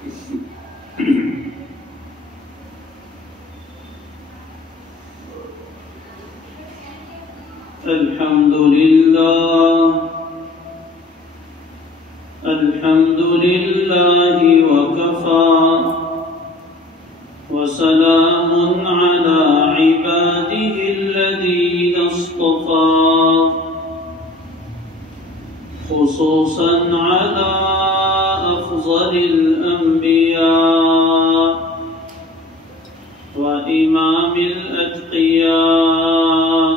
الحمد لله وكفى وسلام على عباده الذين اصطفى خصوصا على أفضل الأنبياء وإمام الأتقياء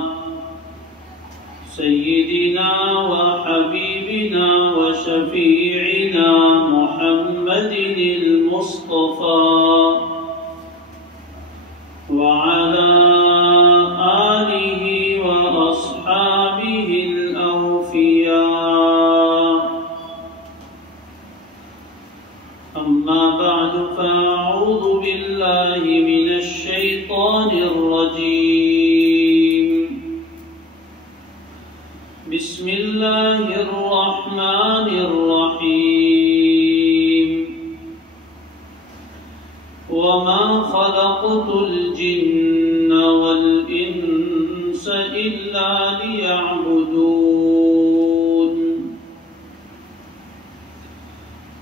سيدنا وحبيبنا وشفيعنا محمد المصطفى وعلى آله وأصحابه الأوفياء. أما بعد فأعوذ بالله من الشيطان الرجيم. بسم الله الرحمن الرحيم. وما خلقت الجن والإنس إلا ليعبدون.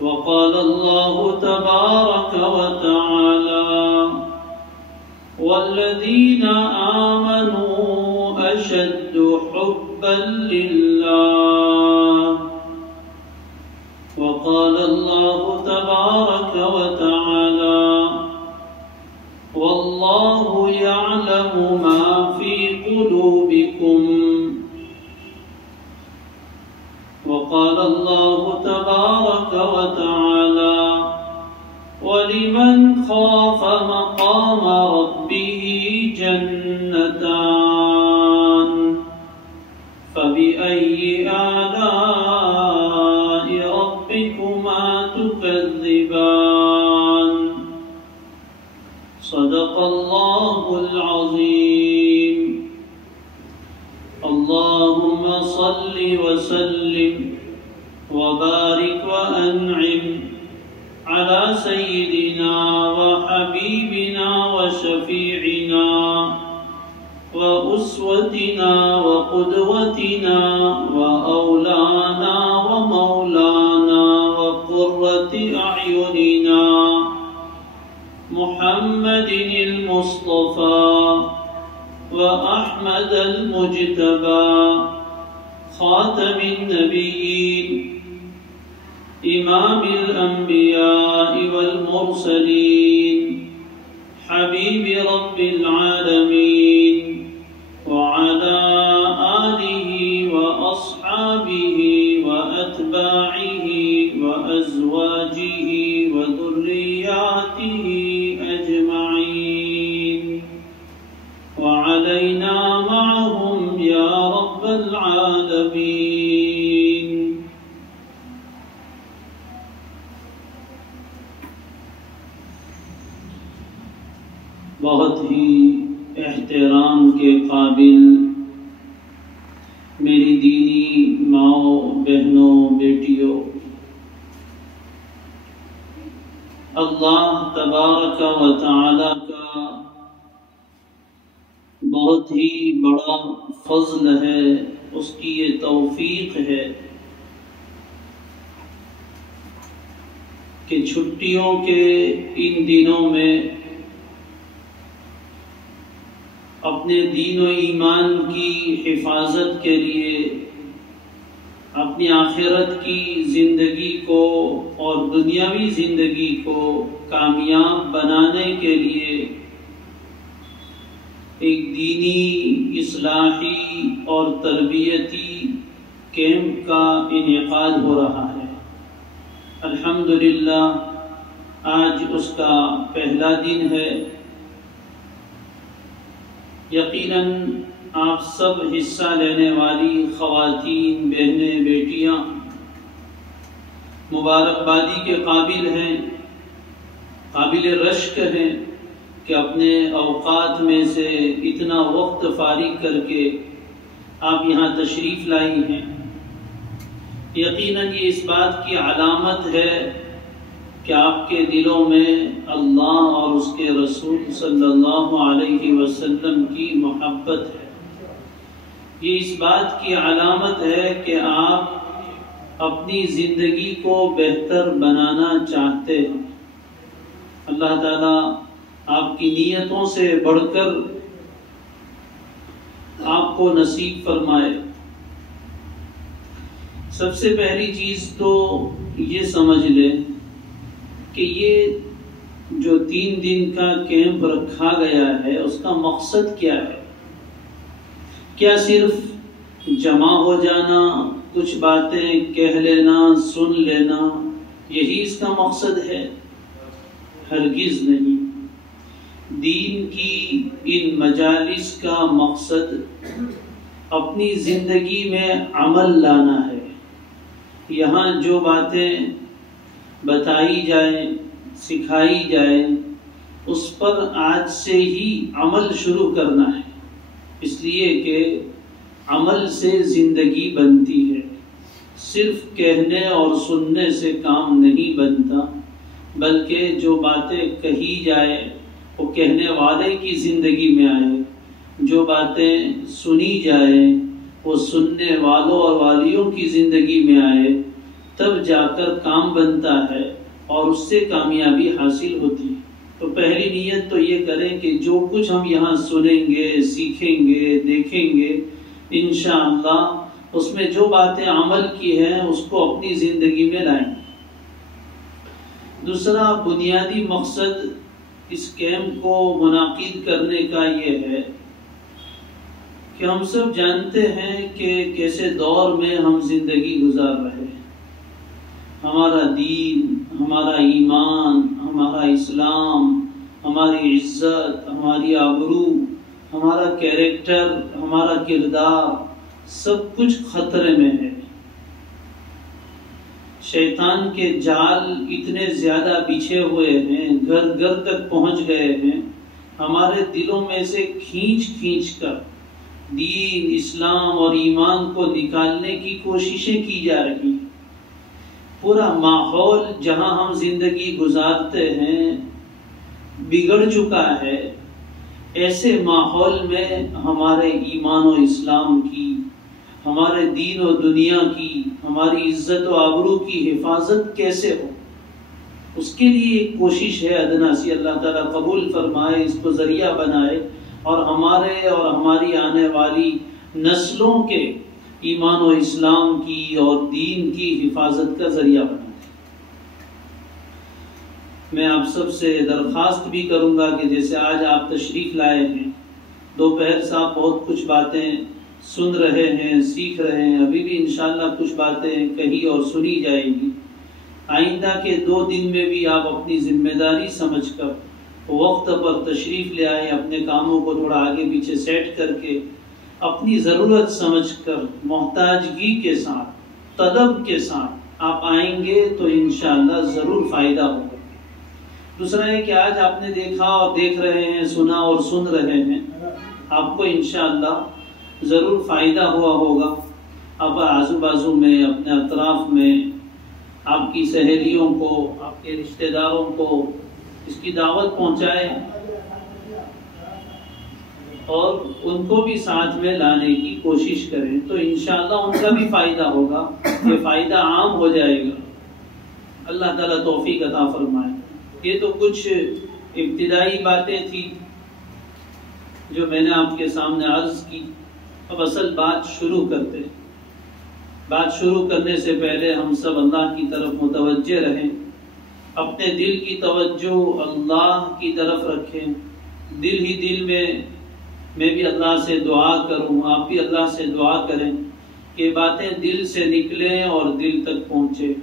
وقال الله تبارك وتعالى: والذين آمنوا أشد حبا لله. وقال الله تبارك وتعالى: والله يعلم ما في قلوبكم. وقال الله تبارك وتعالى: ولمن خاف مقام ربه جنتان فبأي آلاء ربكما تكذبان. صدق الله العظيم. اللهم صل وسلم وبارك وأنعم على سيدنا وحبيبنا وشفيعنا وأسوتنا وقدوتنا وأولانا ومولانا وقرة أعيننا محمد المصطفى وأحمد المجتبى خاتم النبيين إمام الأنبياء والمرسلين حبيب رب العالمين وعلى آله وأصحابه وأتباعه وأزواجه وذرياته أجمعين وعلينا معهم يا رب العالمين. بہت ہی احترام کے قابل میری دینی ماؤں، بہنوں، بیٹیوں، اللہ تبارک و تعالی کا بہت ہی بڑا فضل ہے، اس کی یہ توفیق ہے کہ چھٹیوں کے ان دنوں میں اپنے دین و ایمان کی حفاظت کے لیے، اپنی آخرت کی زندگی کو اور دنیاوی زندگی کو کامیاب بنانے کے لیے ایک دینی، اصلاحی اور تربیتی کیمپ کا انعقاد ہو رہا ہے. الحمدللہ آج اس کا پہلا دن ہے. یقیناً آپ سب حصہ لینے والی خواتین، بہنیں، بیٹیاں مبارکبادی کے قابل ہیں، قابل رشک ہیں کہ اپنے اوقات میں سے اتنا وقت فارغ کر کے آپ یہاں تشریف لائی ہیں. یقیناً یہ اس بات کی علامت ہے کہ آپ کے دلوں میں اللہ اور اس کے رسول صلی اللہ علیہ وسلم کی محبت ہے۔ یہ اس بات کی علامت ہے کہ آپ اپنی زندگی کو بہتر بنانا چاہتے ہیں۔ اللہ تعالیٰ آپ کی نیتوں سے بڑھ کر آپ کو نصیب فرمائے۔ سب سے پہلی چیز تو یہ سمجھ لیں کہ یہ جو 3 دن کا کیمپ رکھا گیا ہے اس کا مقصد کیا ہے؟ کیا صرف جمع ہو جانا، کچھ باتیں کہہ لینا، سن لینا، یہی اس کا مقصد ہے؟ ہرگز نہیں۔ دین کی ان مجالس کا مقصد اپنی زندگی میں عمل لانا ہے۔ یہاں جو باتیں بتائی جائیں، سکھائی جائیں، اس پر آج سے ہی عمل شروع کرنا ہے، اس لیے کہ عمل سے زندگی بنتی ہے۔ صرف کہنے اور سننے سے کام نہیں بنتا، بلکہ جو باتیں کہی جائے وہ کہنے والے کی زندگی میں آئے، جو باتیں سنی جائیں وہ سننے والوں اور والیوں کی زندگی میں آئے، تب جا کر کام بنتا ہے اور اس سے کامیابی حاصل ہوتی ہے۔ تو پہلی نیت تو یہ کریں کہ جو کچھ ہم یہاں سنیں گے، سیکھیں گے، دیکھیں گے، انشاءاللہ اس میں جو باتیں عمل کی ہیں اس کو اپنی زندگی میں لائیں۔ دوسرا بنیادی مقصد اس کیمپ کو منعقد کرنے کا یہ ہے کہ ہم سب جانتے ہیں کہ کیسے دور میں ہم زندگی گزار رہے ہیں۔ ہمارا دین، ہمارا ایمان، ہمارا اسلام، ہماری عزت، ہماری آبرو، ہمارا کیریکٹر، ہمارا کردار، سب کچھ خطرے میں ہے۔ شیطان کے جال اتنے زیادہ بچھے ہوئے ہیں، گھر گھر تک پہنچ گئے ہیں، ہمارے دلوں میں سے کھینچ کھینچ کر دین، اسلام اور ایمان کو نکالنے کی کوششیں کی جا رہی ہیں۔ پورا ماحول جہاں ہم زندگی گزارتے ہیں بگڑ چکا ہے۔ ایسے ماحول میں ہمارے ایمان و اسلام کی، ہمارے دین و دنیا کی، ہماری عزت و آبرو کی حفاظت کیسے ہو؟ اس کے لیے ایک کوشش ہے ادنا سی، اللہ تعالیٰ قبول فرمائے، اس کو ذریعہ بنائے اور ہمارے اور ہماری آنے والی نسلوں کے ایمان و اسلام کی اور دین کی حفاظت کا ذریعہ بنائے۔ میں آپ سب سے درخواست بھی کروں گا کہ جیسے آج آپ تشریف لائے ہیں، دوپہر سے آپ بہت کچھ باتیں سن رہے ہیں، سیکھ رہے ہیں، ابھی بھی انشاءاللہ کچھ باتیں کہی اور سنی جائیں گی۔ آئندہ کے 2 دن میں بھی آپ اپنی ذمہ داری سمجھ کر وقت پر تشریف لے آئیں، اپنے کاموں کو تھوڑا آگے پیچھے سیٹ کر کے اپنی ضرورت سمجھ کر محتاجگی کے ساتھ، تدب کے ساتھ آپ آئیں گے تو انشاءاللہ ضرور فائدہ ہوگا۔ دوسرا ہے کہ آج آپ نے دیکھا اور دیکھ رہے ہیں، سنا اور سن رہے ہیں، آپ کو انشاءاللہ ضرور فائدہ ہوا ہوگا۔ آپ آزو بازو میں، اپنے اطراف میں، آپ کی سہیلیوں کو، آپ کے رشتہ داروں کو اس کی دعوت پہنچائیں اور ان کو بھی ساتھ میں لانے کی کوشش کریں، تو انشاءاللہ ان کا بھی فائدہ ہوگا، یہ فائدہ عام ہو جائے گا۔ اللہ تعالیٰ توفیق عطا فرمائے۔ یہ تو کچھ ابتدائی باتیں تھیں جو میں نے آپ کے سامنے عرض کی۔ اب اصل بات شروع کرتے ہیں۔ بات شروع کرنے سے پہلے ہم سب اللہ کی طرف متوجہ رہیں، اپنے دل کی توجہ اللہ کی طرف رکھیں، دل ہی دل میں بھی اللہ سے دعا کروں، آپ بھی اللہ سے دعا کریں کہ باتیں دل سے نکلیں اور دل تک پہنچے۔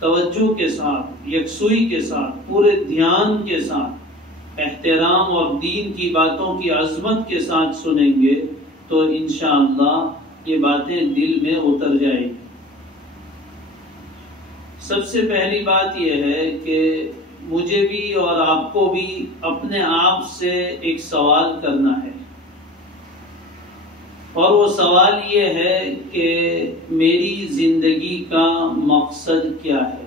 توجہ کے ساتھ، یکسوئی کے ساتھ، پورے دھیان کے ساتھ، احترام اور دین کی باتوں کی عظمت کے ساتھ سنیں گے تو انشاءاللہ یہ باتیں دل میں اتر جائیں گی۔ سب سے پہلی بات یہ ہے کہ مجھے بھی اور آپ کو بھی اپنے آپ سے ایک سوال کرنا ہے، اور وہ سوال یہ ہے کہ میری زندگی کا مقصد کیا ہے؟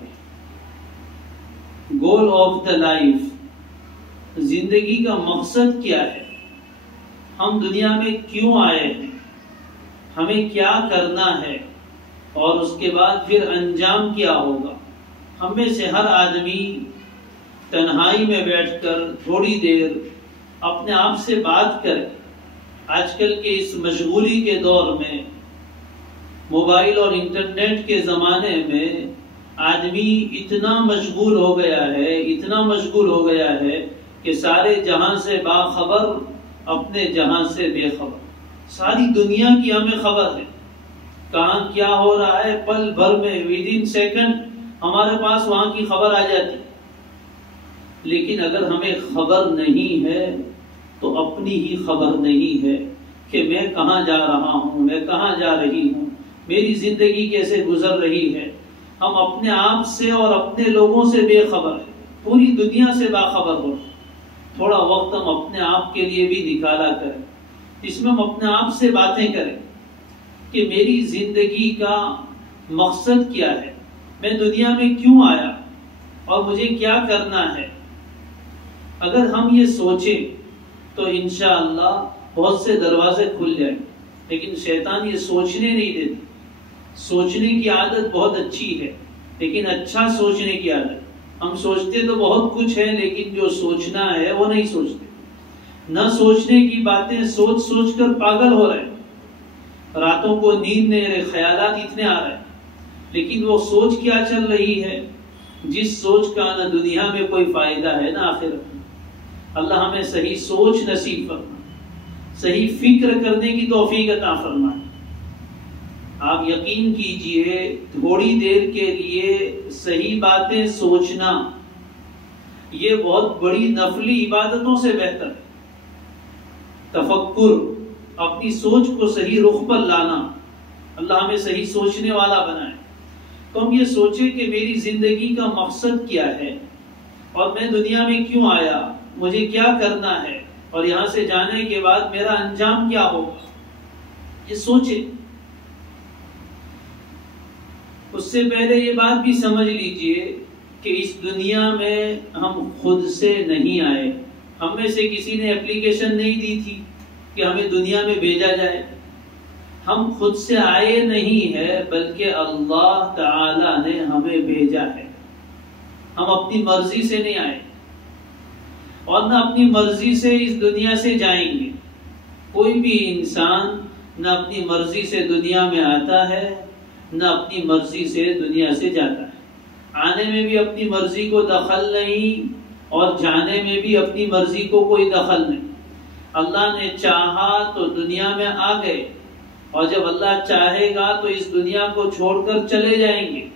گول آف دا لائف، زندگی کا مقصد کیا ہے، ہم دنیا میں کیوں آئے ہیں، ہمیں کیا کرنا ہے، اور اس کے بعد پھر انجام کیا ہوگا۔ ہم میں سے ہر آدمی تنہائی میں بیٹھ کر تھوڑی دیر اپنے آپ سے بات کرے۔ آج کل کے اس مشغولی کے دور میں، موبائل اور انٹرنیٹ کے زمانے میں، آدمی اتنا مشغول ہو گیا ہے، اتنا مشغول ہو گیا ہے کہ سارے جہاں سے باخبر، اپنے جہاں سے بے خبر۔ ساری دنیا کی ہمیں خبر ہے، کہاں کیا ہو رہا ہے، پل بھر میں ودن سیکنڈ ہمارے پاس وہاں کی خبر آ جاتی۔ لیکن اگر ہمیں خبر نہیں ہے تو اپنی ہی خبر نہیں ہے کہ میں کہاں جا رہا ہوں، میں کہاں جا رہی ہوں، میری زندگی کیسے گزر رہی ہے۔ ہم اپنے آپ سے اور اپنے لوگوں سے بے خبر ہیں، پوری دنیا سے باخبر ہو۔ تھوڑا وقت ہم اپنے آپ کے لیے بھی نکالا کریں، جس میں ہم اپنے آپ سے باتیں کریں کہ میری زندگی کا مقصد کیا ہے، میں دنیا میں کیوں آیا اور مجھے کیا کرنا ہے۔ اگر ہم یہ سوچیں تو انشاءاللہ بہت سے دروازے کھل جائیں، لیکن شیطان یہ سوچنے نہیں دیتا۔ سوچنے کی عادت بہت اچھی ہے، لیکن اچھا سوچنے کی عادت۔ ہم سوچتے تو بہت کچھ ہے، لیکن جو سوچنا ہے وہ نہیں سوچتے۔ نہ سوچنے کی باتیں سوچ سوچ کر پاگل ہو رہے ہیں، راتوں کو نیند نہیں رہے، خیالات اتنے آ رہے ہیں، لیکن وہ سوچ کیا چل رہی ہے، جس سوچ کا نہ دنیا میں کوئی فائدہ ہے نہ آخرت میں۔ اللہ ہمیں صحیح سوچ نصیب فرمائے، صحیح فکر کرنے کی توفیق عطا فرمائے۔ آپ یقین کیجئے، تھوڑی دیر کے لیے صحیح باتیں سوچنا یہ بہت بڑی نفلی عبادتوں سے بہتر ہے۔ تفکر، اپنی سوچ کو صحیح رخ پر لانا، اللہ ہمیں صحیح سوچنے والا بنائے۔ تو ہم یہ سوچیں کہ میری زندگی کا مقصد کیا ہے، اور میں دنیا میں کیوں آیا، مجھے کیا کرنا ہے، اور یہاں سے جانے کے بعد میرا انجام کیا ہوگا، یہ سوچیں۔ اس سے پہلے یہ بات بھی سمجھ لیجئے کہ اس دنیا میں ہم خود سے نہیں آئے۔ ہم میں سے کسی نے اپلیکیشن نہیں دی تھی کہ ہمیں دنیا میں بھیجا جائے۔ ہم خود سے آئے نہیں ہے، بلکہ اللہ تعالی نے ہمیں بھیجا ہے۔ ہم اپنی مرضی سے نہیں آئے، اور نہ اپنی مرضی سے اس دنیا سے جائیں گے۔ کوئی بھی انسان نہ اپنی مرضی سے دنیا میں آتا ہے، نہ اپنی مرضی سے دنیا سے جاتا ہے۔ آنے میں بھی اپنی مرضی کو دخل نہیں، اور جانے میں بھی اپنی مرضی کو کوئی دخل نہیں۔ اللہ نے چاہا تو دنیا میں آ گئے، اور جب اللہ چاہے گا تو اس دنیا کو چھوڑ کر چلے جائیں گے۔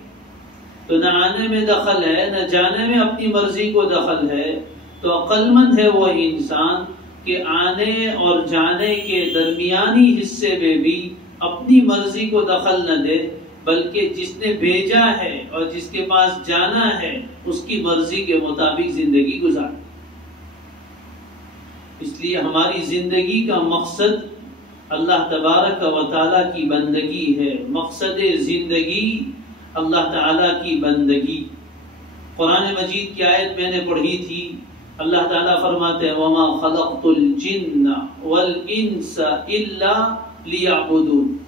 تو نہ آنے میں دخل ہے، نہ جانے میں اپنی مرضی کو دخل ہے۔ تو عقل مند ہے وہ انسان کہ آنے اور جانے کے درمیانی حصے میں بھی اپنی مرضی کو دخل نہ دے، بلکہ جس نے بھیجا ہے اور جس کے پاس جانا ہے اس کی مرضی کے مطابق زندگی گزارے۔ اس لیے ہماری زندگی کا مقصد اللہ تبارک و تعالیٰ کی بندگی ہے۔ مقصد زندگی اللہ تعالیٰ کی بندگی۔ قرآن مجید کی آیت میں نے پڑھی تھی، اللہ تعالیٰ فرماتے ہیں وَمَا خَلَقْتُ الْجِنَّ وَالْإِنسَ إِلَّا لِيَعْبُدُونَ۔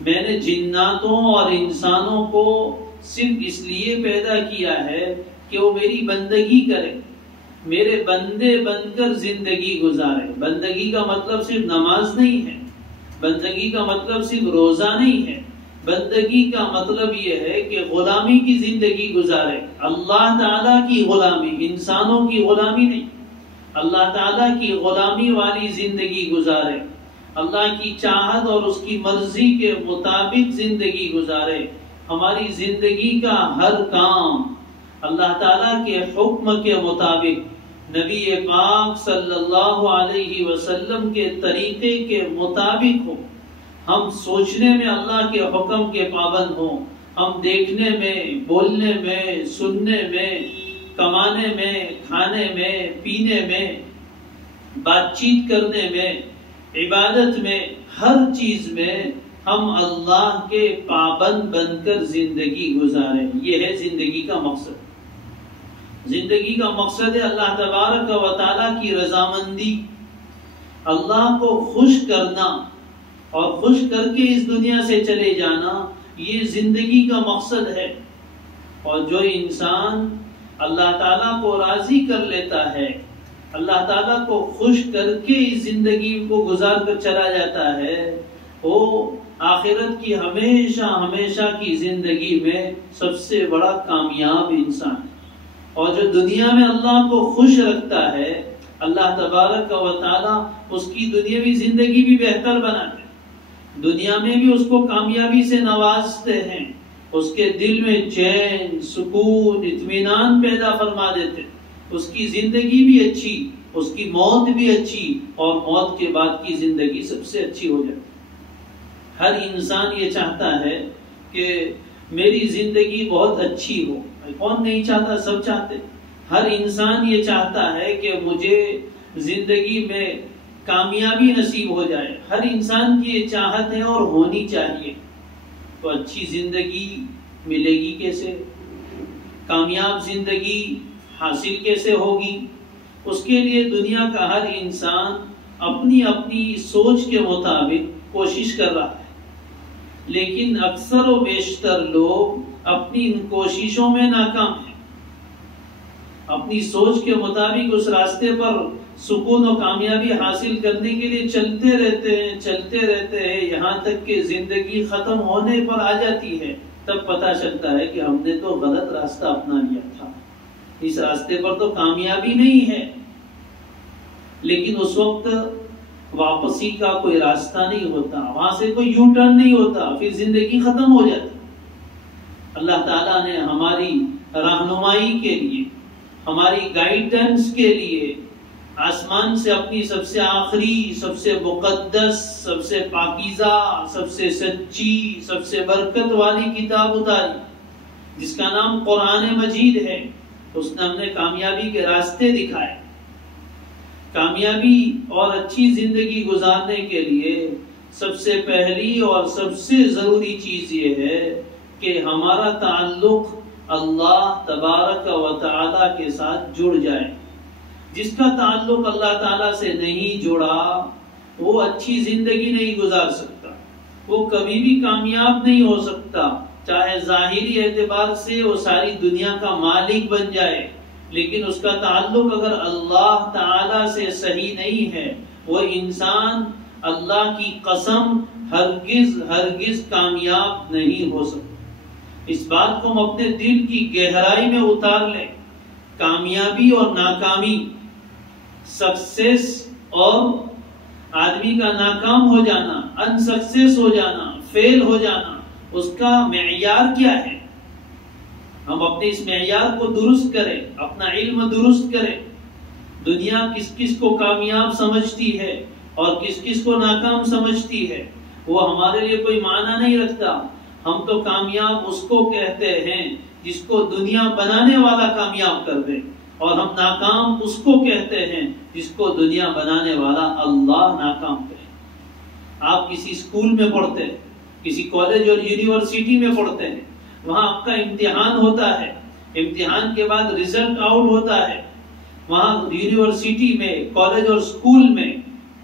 میں نے جناتوں اور انسانوں کو صرف اس لیے پیدا کیا ہے کہ وہ میری بندگی کریں، میرے بندے بن کر زندگی گزارے۔ بندگی کا مطلب صرف نماز نہیں ہے، بندگی کا مطلب صرف روزہ نہیں ہے، بندگی کا مطلب یہ ہے کہ غلامی کی زندگی گزارے۔ اللہ تعالیٰ کی غلامی، انسانوں کی غلامی نہیں، اللہ تعالیٰ کی غلامی والی زندگی گزارے، اللہ کی چاہت اور اس کی مرضی کے مطابق زندگی گزارے۔ ہماری زندگی کا ہر کام اللہ تعالیٰ کے حکم کے مطابق، نبی پاک صلی اللہ علیہ وسلم کے طریقے کے مطابق ہو۔ ہم سوچنے میں اللہ کے حکم کے پابند ہوں، ہم دیکھنے میں، بولنے میں، سننے میں، کمانے میں، کھانے میں، پینے میں، بات چیت کرنے میں، عبادت میں، ہر چیز میں ہم اللہ کے پابند بن کر زندگی گزاریں۔ یہ ہے زندگی کا مقصد۔ زندگی کا مقصد ہے اللہ تبارک و تعالیٰ کی رضامندی، اللہ کو خوش کرنا اور خوش کر کے اس دنیا سے چلے جانا، یہ زندگی کا مقصد ہے۔ اور جو انسان اللہ تعالیٰ کو راضی کر لیتا ہے، اللہ تعالیٰ کو خوش کر کے اس زندگی کو گزار کر چلا جاتا ہے، وہ آخرت کی ہمیشہ ہمیشہ کی زندگی میں سب سے بڑا کامیاب انسان ہے۔ اور جو دنیا میں اللہ کو خوش رکھتا ہے، اللہ تبارک و تعالیٰ اس کی دنیاوی زندگی بھی بہتر بناتے ہیں، دنیا میں بھی اس کو کامیابی سے نوازتے ہیں، اس کے دل میں چین، سکون، اطمینان پیدا فرما دیتے، اس کی زندگی بھی اچھی، اس کی موت بھی اچھی، اور موت کے بعد کی زندگی سب سے اچھی ہو جاتی۔ ہر انسان یہ چاہتا ہے کہ میری زندگی بہت اچھی ہو، کون نہیں چاہتا، سب چاہتے۔ ہر انسان یہ چاہتا ہے کہ مجھے زندگی میں کامیابی نصیب ہو جائے، ہر انسان کی یہ چاہت ہے اور ہونی چاہیے۔ تو اچھی زندگی ملے گی کیسے؟ کامیاب زندگی حاصل کیسے ہوگی؟ اس کے لیے دنیا کا ہر انسان اپنی اپنی سوچ کے مطابق کوشش کر رہا ہے، لیکن اکثر و بیشتر لوگ اپنی ان کوششوں میں ناکام ہیں۔ اپنی سوچ کے مطابق اس راستے پر سکون و کامیابی حاصل کرنے کے لیے چلتے رہتے ہیں یہاں تک کہ زندگی ختم ہونے پر آ جاتی ہے، تب پتہ چلتا ہے کہ ہم نے تو غلط راستہ اپنا لیا تھا، اس راستے پر تو کامیابی نہیں ہے۔ لیکن اس وقت واپسی کا کوئی راستہ نہیں ہوتا، وہاں سے کوئی یو ٹرن نہیں ہوتا، پھر زندگی ختم ہو جاتی۔ اللہ تعالیٰ نے ہماری رہنمائی کے لیے، ہماری گائیڈنس کے لیے آسمان سے اپنی سب سے آخری، سب سے مقدس، سب سے پاکیزہ، سب سے سچی، سب سے برکت والی کتاب اتاری، جس کا نام قرآن مجید ہے۔ اس نے ہمیں کامیابی کے راستے دکھائے۔ کامیابی اور اچھی زندگی گزارنے کے لیے سب سے پہلی اور سب سے ضروری چیز یہ ہے کہ ہمارا تعلق اللہ تبارک و تعالیٰ کے ساتھ جڑ جائے۔ جس کا تعلق اللہ تعالیٰ سے نہیں جڑا، وہ اچھی زندگی نہیں گزار سکتا، وہ کبھی بھی کامیاب نہیں ہو سکتا، چاہے ظاہری اعتبار سے وہ ساری دنیا کا مالک بن جائے، لیکن اس کا تعلق اگر اللہ تعالیٰ سے صحیح نہیں ہے، وہ انسان اللہ کی قسم ہرگز کامیاب نہیں ہو سکتا۔ اس بات کو ہم اپنے دل کی گہرائی میں اتار لیں۔ کامیابی اور ناکامی، سکسیس اور آدمی کا ناکام ہو جانا، ان سکسیس ہو جانا، فیل ہو جانا، اس کا معیار کیا ہے؟ ہم اپنے اس معیار کو درست کریں، اپنا علم درست کریں۔ دنیا کس کس کو کامیاب سمجھتی ہے اور کس کس کو ناکام سمجھتی ہے، وہ ہمارے لیے کوئی معنی نہیں رکھتا۔ ہم تو کامیاب اس کو کہتے ہیں جس کو دنیا بنانے والا کامیاب کر دے، اور ہم ناکام اس کو کہتے ہیں جس کو دنیا بنانے والا اللہ ناکام کرے۔ آپ کسی اسکول میں پڑھتے ہیں، کسی کالج اور یونیورسٹی میں پڑھتے ہیں، وہاں آپ کا امتحان ہوتا ہے، امتحان کے بعد رزلٹ آؤٹ ہوتا ہے۔ وہاں یونیورسٹی میں، کالج اور اسکول میں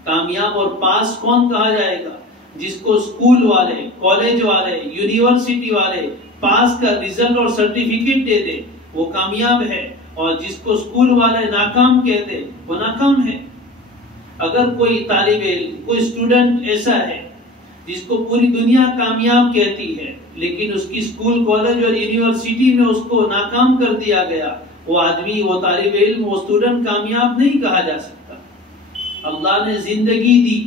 کامیاب اور پاس کون کہا جائے گا؟ جس کو اسکول والے، کالج والے، یونیورسٹی والے پاس کا رزلٹ اور سرٹیفکیٹ دے دے، وہ کامیاب ہے، اور جس کو اسکول والے ناکام کہتے وہ ناکام ہے۔ اگر کوئی طالب علم، کوئی اسٹوڈنٹ ایسا ہے جس کو پوری دنیا کامیاب کہتی ہے، لیکن اس کی اسکول، کالج اور یونیورسٹی میں اس کو ناکام کر دیا گیا، وہ آدمی، وہ طالب علم، وہ اسٹوڈنٹ کامیاب نہیں کہا جا سکتا۔ اللہ نے زندگی دی،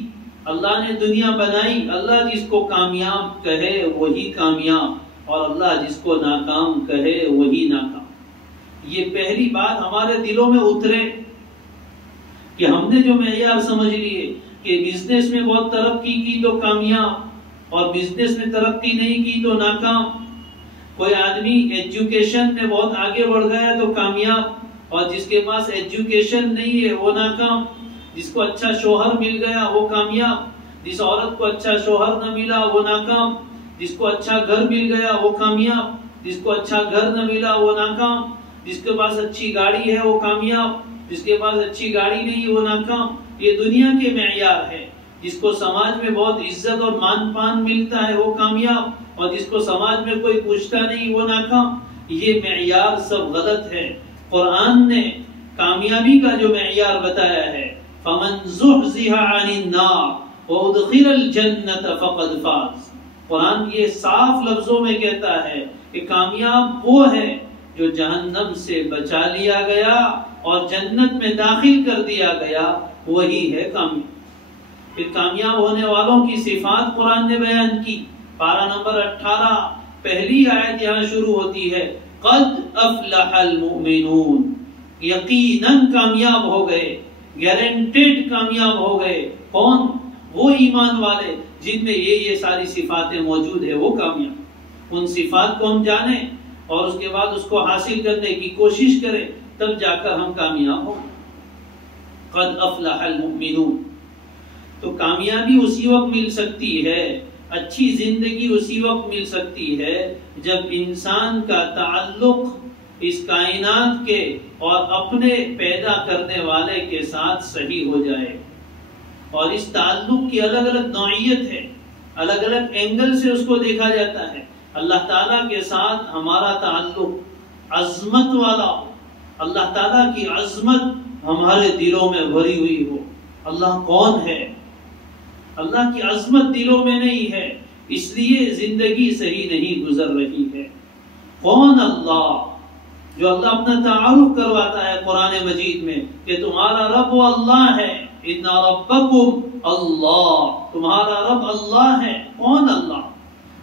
اللہ نے دنیا بنائی، اللہ جس کو کامیاب کہے وہی کامیاب، اور اللہ جس کو ناکام کہے وہی ناکام۔ یہ پہلی بات ہمارے دلوں میں اترے کہ ہم نے جو معیار سمجھ لیے کہ بزنس میں بہت ترقی کی تو کامیاب، اور بزنس میں ترقی نہیں کی تو ناکام۔ کوئی آدمی ایجوکیشن میں بہت آگے بڑھ گیا تو کامیاب، اور جس کے پاس ایجوکیشن نہیں ہے وہ ناکام۔ جس کو اچھا شوہر مل گیا وہ کامیاب، جس عورت کو اچھا شوہر نہ ملا وہ ناکام۔ جس کو اچھا گھر مل گیا وہ کامیاب، جس کو اچھا گھر نہ ملا وہ ناکام۔ جس کے پاس اچھی گاڑی ہے وہ کامیاب، جس کے پاس اچھی گاڑی نہیں وہ ناکام. یہ دنیا کے معیار ہے. جس کو سماج میں بہت عزت اور مان پان ملتا ہے وہ کامیاب، اور جس کو سماج میں کوئی پوچھتا نہیں وہ ناکام. یہ معیار سب غلط ہے. قرآن نے کامیابی کا جو معیار بتایا ہے، فَمَنْ زُحْزِحَ عَنِ النَّارِ وَأُدْخِلَ الْجَنَّةَ فَقَدْ فَازَ. قرآن یہ صاف لفظوں میں کہتا ہے کہ کامیاب وہ ہے جو جہنم سے بچا لیا گیا اور جنت میں داخل کر دیا گیا، وہی ہے کامیاب. پھر کامیاب ہونے والوں کی صفات قرآن نے بیان کی. پارہ نمبر 18 پہلی آیت یہاں شروع ہوتی ہے، قد افلح المؤمنون. یقیناً کامیاب ہو گئے، گارنٹیڈ کامیاب ہو گئے. کون؟ وہ ایمان والے جن میں یہ ساری صفاتیں موجود ہیں، وہ کامیاب. ان صفات کو ہم جانیں اور اس کے بعد اس کو حاصل کرنے کی کوشش کریں، تب جا کر ہم کامیاب ہوں. قد افلح المؤمنون. تو کامیابی اسی وقت مل سکتی ہے، اچھی زندگی اسی وقت مل سکتی ہے جب انسان کا تعلق اس کائنات کے اور اپنے پیدا کرنے والے کے ساتھ صحیح ہو جائے. اور اس تعلق کی الگ الگ نوعیت ہے، الگ الگ اینگل سے اس کو دیکھا جاتا ہے. اللہ تعالیٰ کے ساتھ ہمارا تعلق عظمت والا ہو، اللہ تعالیٰ کی عظمت ہمارے دلوں میں بھری ہوئی ہو. اللہ کون ہے؟ اللہ کی عظمت دلوں میں نہیں ہے، اس لیے زندگی صحیح نہیں گزر رہی ہے. کون اللہ؟ جو اللہ اپنا تعارف کرواتا ہے قرآن مجید میں کہ تمہارا رب وہ اللہ ہے. ان ربکم اللہ، تمہارا رب اللہ ہے. کون اللہ؟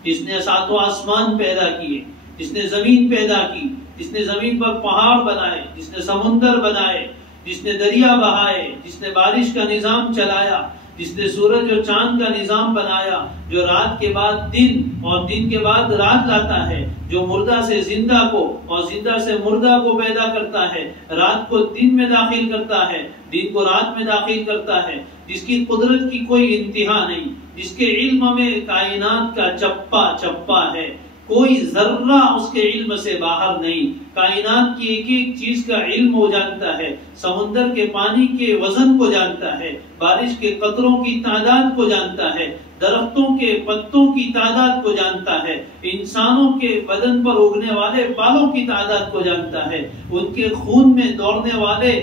جس نے ساتوں آسمان پیدا کیے، جس نے زمین پیدا کی، جس نے زمین پر پہاڑ بنائے، جس نے سمندر بنائے، جس نے دریا بہائے، جس نے بارش کا نظام چلایا، جس نے سورج اور چاند کا نظام بنایا، جو رات کے بعد دن اور دن کے بعد رات لاتا ہے، جو مردہ سے زندہ کو اور زندہ سے مردہ کو پیدا کرتا ہے، رات کو دن میں داخل کرتا ہے، دن کو رات میں داخل کرتا ہے، جس کی قدرت کی کوئی انتہا نہیں، جس کے علم میں کائنات کا چپا چپا ہے، کوئی ذرہ اس کے علم سے باہر نہیں. کائنات کی ایک ایک چیز کا علم وہ جانتا ہے، سمندر کے پانی کے وزن کو جانتا ہے، بارش کے قطروں کی تعداد کو جانتا ہے، درختوں کے پتوں کی تعداد کو جانتا ہے، انسانوں کے بدن پر اگنے والے بالوں کی تعداد کو جانتا ہے، ان کے خون میں دوڑنے والے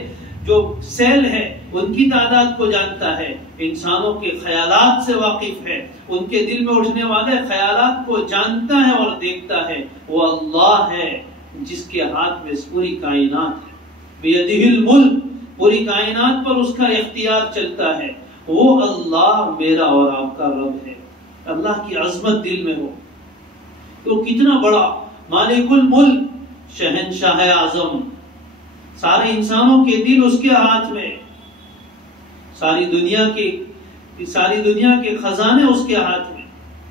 جو سیل ہے ان کی تعداد کو جانتا ہے، انسانوں کے خیالات سے واقف ہے، ان کے دل میں اٹھنے والے خیالات کو جانتا ہے اور دیکھتا ہے. وہ اللہ ہے جس کے ہاتھ میں پوری کائنات ہے. بیدہ الملک، پوری کائنات پر اس کا اختیار چلتا ہے. وہ اللہ میرا اور آپ کا رب ہے. اللہ کی عظمت دل میں ہو تو کتنا بڑا مالک الملک، شہنشاہ اعظم، سارے انسانوں کے دل اس کے ہاتھ میں، ساری دنیا کے خزانے اس کے ہاتھ میں.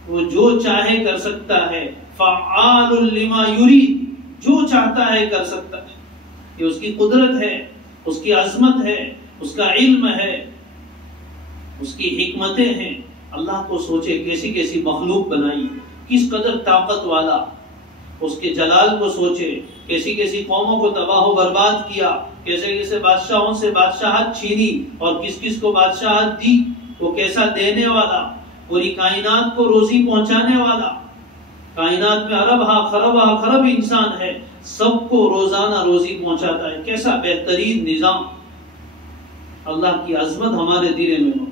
وہ جو چاہے کر سکتا ہے، فعال لما یرید، جو چاہتا ہے کر سکتا ہے. یہ اس کی قدرت ہے، اس کی عظمت ہے، اس کا علم ہے، اس کی حکمتیں ہیں. اللہ کو سوچے کیسی کیسی مخلوق بنائی، کس قدر طاقت والا. اس کے جلال کو سوچے، کیسی کیسی قوموں کو تباہ و برباد کیا، کیسے کیسے بادشاہوں سے بادشاہت چھینی اور کس کس کو بادشاہت دی. وہ کیسا دینے والا، پوری کائنات کو روزی پہنچانے والا. کائنات میں خرب انسان ہے، سب کو روزانہ روزی پہنچاتا ہے. کیسا بہترین نظام. اللہ کی عظمت ہمارے دل میں ہو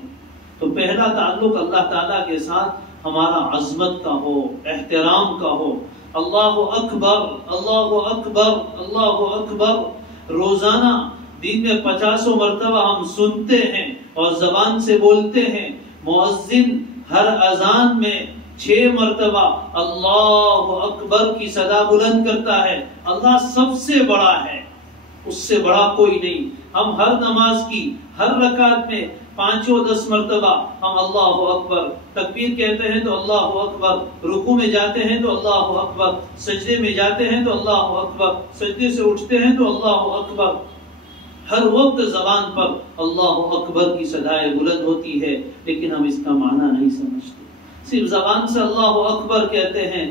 تو پہلا تعلق اللہ تعالیٰ کے ساتھ ہمارا عظمت کا ہو، احترام کا ہو. اللہ اکبر، اللہ اکبر، اللہ اکبر. روزانہ دن میں 50 مرتبہ ہم سنتے ہیں اور زبان سے بولتے ہیں. مؤذن ہر اذان میں 6 مرتبہ اللہ اکبر کی صدا بلند کرتا ہے. اللہ سب سے بڑا ہے، اس سے بڑا کوئی نہیں. ہم ہر نماز کی ہر رکعت میں 5-10 مرتبہ ہم اللہ اکبر، تکبیر کہتے ہیں تو اللہ اکبر، رکوع میں جاتے ہیں تو اللہ اکبر، سجدے میں جاتے ہیں تو اللہ اکبر، سجدے سے اٹھتے ہیں تو اللہ اکبر. ہر وقت زبان پر اللہ اکبر کی صدائے بلند ہوتی ہے، لیکن ہم اس کا معنی نہیں سمجھتے. صرف زبان سے اللہ اکبر کہتے ہیں،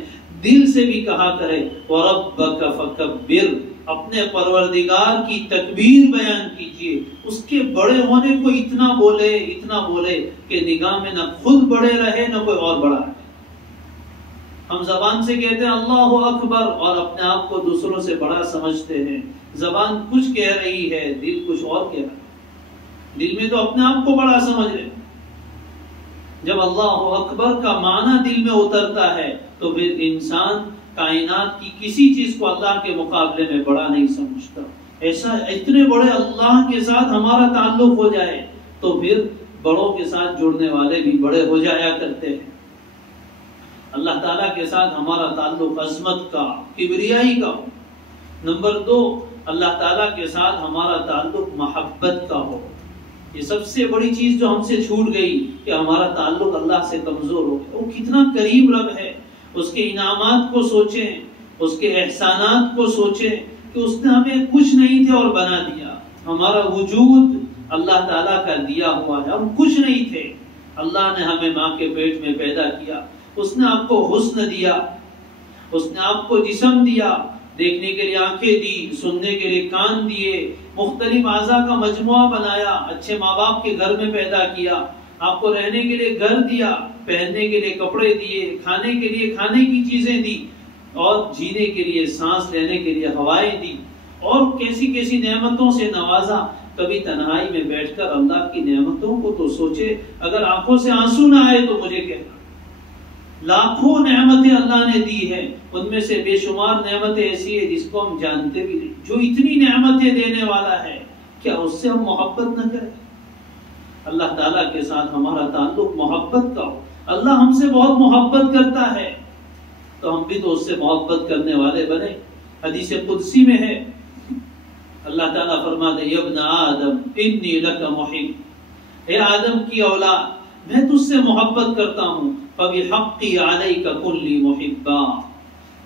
دل سے بھی کہا کرے وَرَبَّكَ فَكَبِّرْ، اپنے پروردگار کی تکبیر بیان کیجئے، اس کے بڑے ہونے کو اتنا بولے کہ نگاہ میں نہ خود بڑے رہے نہ کوئی اور بڑا رہے۔ ہم زبان سے کہتے ہیں اللہ اکبر اور اپنے آپ کو دوسروں سے بڑا سمجھتے ہیں، زبان کچھ کہہ رہی ہے، دل کچھ اور کہہ رہا ہے، دل میں تو اپنے آپ کو بڑا سمجھ رہے۔ جب اللہ اکبر کا معنی دل میں اترتا ہے تو پھر انسان کائنات کی کسی چیز کو اللہ کے مقابلے میں بڑا نہیں سمجھتا۔ ایسا اتنے بڑے اللہ کے ساتھ ہمارا تعلق ہو جائے تو پھر بڑوں کے ساتھ جڑنے والے بھی بڑے ہو جایا کرتے ہیں۔ اللہ تعالیٰ کے ساتھ ہمارا تعلق عظمت کا، کبریائی کا ہو۔ نمبر 2، اللہ تعالیٰ کے ساتھ ہمارا تعلق محبت کا ہو۔ یہ سب سے بڑی چیز جو ہم سے چھوٹ گئی کہ ہمارا تعلق اللہ سے کمزور ہو گیا۔ وہ کتنا قریب رب ہے، اس کے انعامات کو سوچیں، اس کے احسانات کو سوچیں کہ اس نے ہمیں کچھ نہیں تھے اور بنا دیا۔ ہمارا وجود اللہ تعالیٰ کا دیا ہوا ہے، ہم کچھ نہیں تھے، اللہ نے ہمیں ماں کے پیٹ میں پیدا کیا، اس نے آپ کو حسن دیا، اس نے آپ کو جسم دیا، دیکھنے کے لیے آنکھیں دی، سننے کے لیے کان دیے، مختلف اعضاء کا مجموعہ بنایا، اچھے ماں باپ کے گھر میں پیدا کیا، آپ کو رہنے کے لیے گھر دیا، پہننے کے لیے کپڑے دیے، کھانے کے لیے کھانے کی چیزیں دی، اور جینے کے لیے سانس لینے کے لیے ہوائیں دی، اور کیسی کیسی نعمتوں سے نوازا۔ کبھی تنہائی میں بیٹھ کر اللہ کی نعمتوں کو تو سوچے، اگر آنکھوں سے آنسو نہ آئے تو مجھے کہنا۔ لاکھوں نعمتیں اللہ نے دی ہیں، ان میں سے بے شمار نعمتیں ایسی ہیں جس کو ہم جانتے بھی نہیں۔ جو اتنی نعمتیں دینے والا ہے، کیا اس سے ہم محبت نہ کریں؟ اللہ تعالیٰ کے ساتھ ہمارا تعلق محبت کا ہو۔ اللہ ہم سے بہت محبت کرتا ہے تو ہم بھی تو اس سے محبت کرنے والے بنے۔ حدیث قدسی میں ہے، اللہ تعالیٰ فرماتے ہیں یا ابن آدم انی لک محب، اے آدم کی اولاد میں تجھ سے محبت کرتا ہوں، فبحقی علیک کن لی محبا،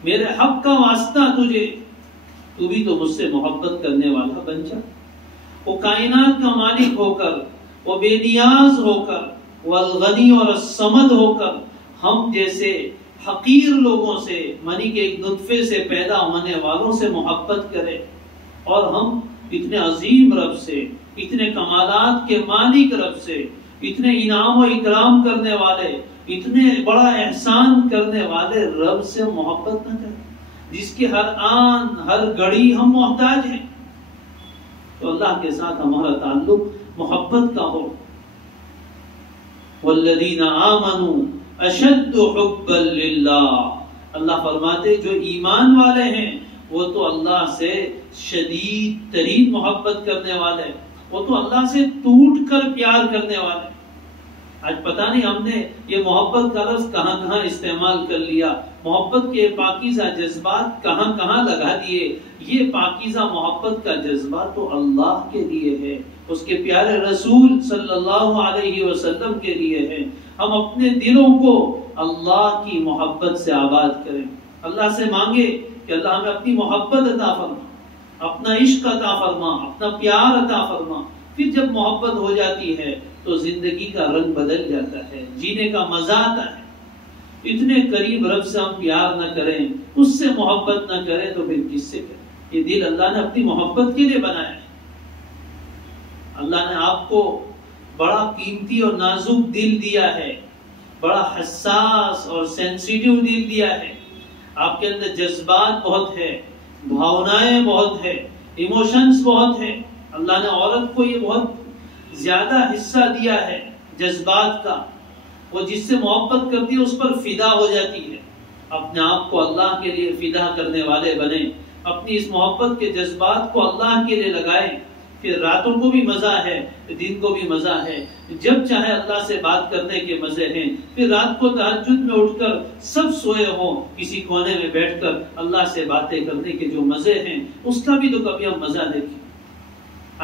میرے حق کا واسطہ تجھے، تو بھی تو مجھ سے محبت کرنے والا بن جا۔ وہ کائنات کا مالک ہو کر، وہ بے نیاز ہو کر، وہ الغنی اور الصمد ہو کر ہم جیسے حقیر لوگوں سے، منی کے ایک نطفے سے پیدا ہونے والوں سے محبت کرے، اور ہم اتنے عظیم رب سے، اتنے کمالات کے مالک رب سے، اتنے انعام و اکرام کرنے والے، اتنے بڑا احسان کرنے والے رب سے محبت نہ کریں، جس کی ہر آن ہر گھڑی ہم محتاج ہیں۔ تو اللہ کے ساتھ ہمارا تعلق محبت کا ہو۔ والذین آمنوا اشد حبا للہ، اللہ فرماتے جو ایمان والے ہیں وہ تو اللہ سے شدید ترین محبت کرنے والے، وہ تو اللہ سے ٹوٹ کر پیار کرنے والے۔ آج پتہ نہیں ہم نے یہ محبت کا لفظ کہاں کہاں استعمال کر لیا، محبت کے پاکیزہ جذبات کہاں کہاں لگا دیے۔ یہ پاکیزہ محبت کا جذبہ تو اللہ کے لیے ہے، اس کے پیارے رسول صلی اللہ علیہ وسلم کے لیے ہے۔ ہم اپنے دلوں کو اللہ کی محبت سے آباد کریں، اللہ سے مانگے کہ اللہ ہمیں اپنی محبت عطا فرما، اپنا عشق عطا فرما، اپنا پیار عطا فرما۔ پھر جب محبت ہو جاتی ہے تو زندگی کا رنگ بدل جاتا ہے، جینے کا مزہ آتا ہے۔ اتنے قریب رب سے ہم پیار نہ کریں، اس سے محبت نہ کریں تو پھر کس سے کریں؟ یہ دل اللہ نے اپنی محبت کے لیے بنایا ہے۔ اللہ نے آپ کو بڑا قیمتی اور نازک دل دیا ہے، بڑا حساس اور سینسیٹیو دل دیا ہے۔ آپ کے اندر جذبات بہت ہے، بھاونائیں بہت ہے، ایموشنز بہت ہے۔ اللہ نے عورت کو یہ بہت زیادہ حصہ دیا ہے جذبات کا، وہ جس سے محبت کرتی ہے اس پر فدا ہو جاتی ہے۔ اپنے آپ کو اللہ کے لیے فدا کرنے والے بنے، اپنی اس محبت کے جذبات کو اللہ کے لیے لگائیں۔ پھر راتوں کو بھی مزہ ہے، دن کو بھی مزہ ہے، جب چاہے اللہ سے بات کرنے کے مزے ہیں۔ پھر رات کو تہجد میں اٹھ کر سب سوئے ہوں، کسی کونے میں بیٹھ کر اللہ سے باتیں کرنے کے جو مزے ہیں اس کا بھی تو کبھی ہم مزہ دیکھیں۔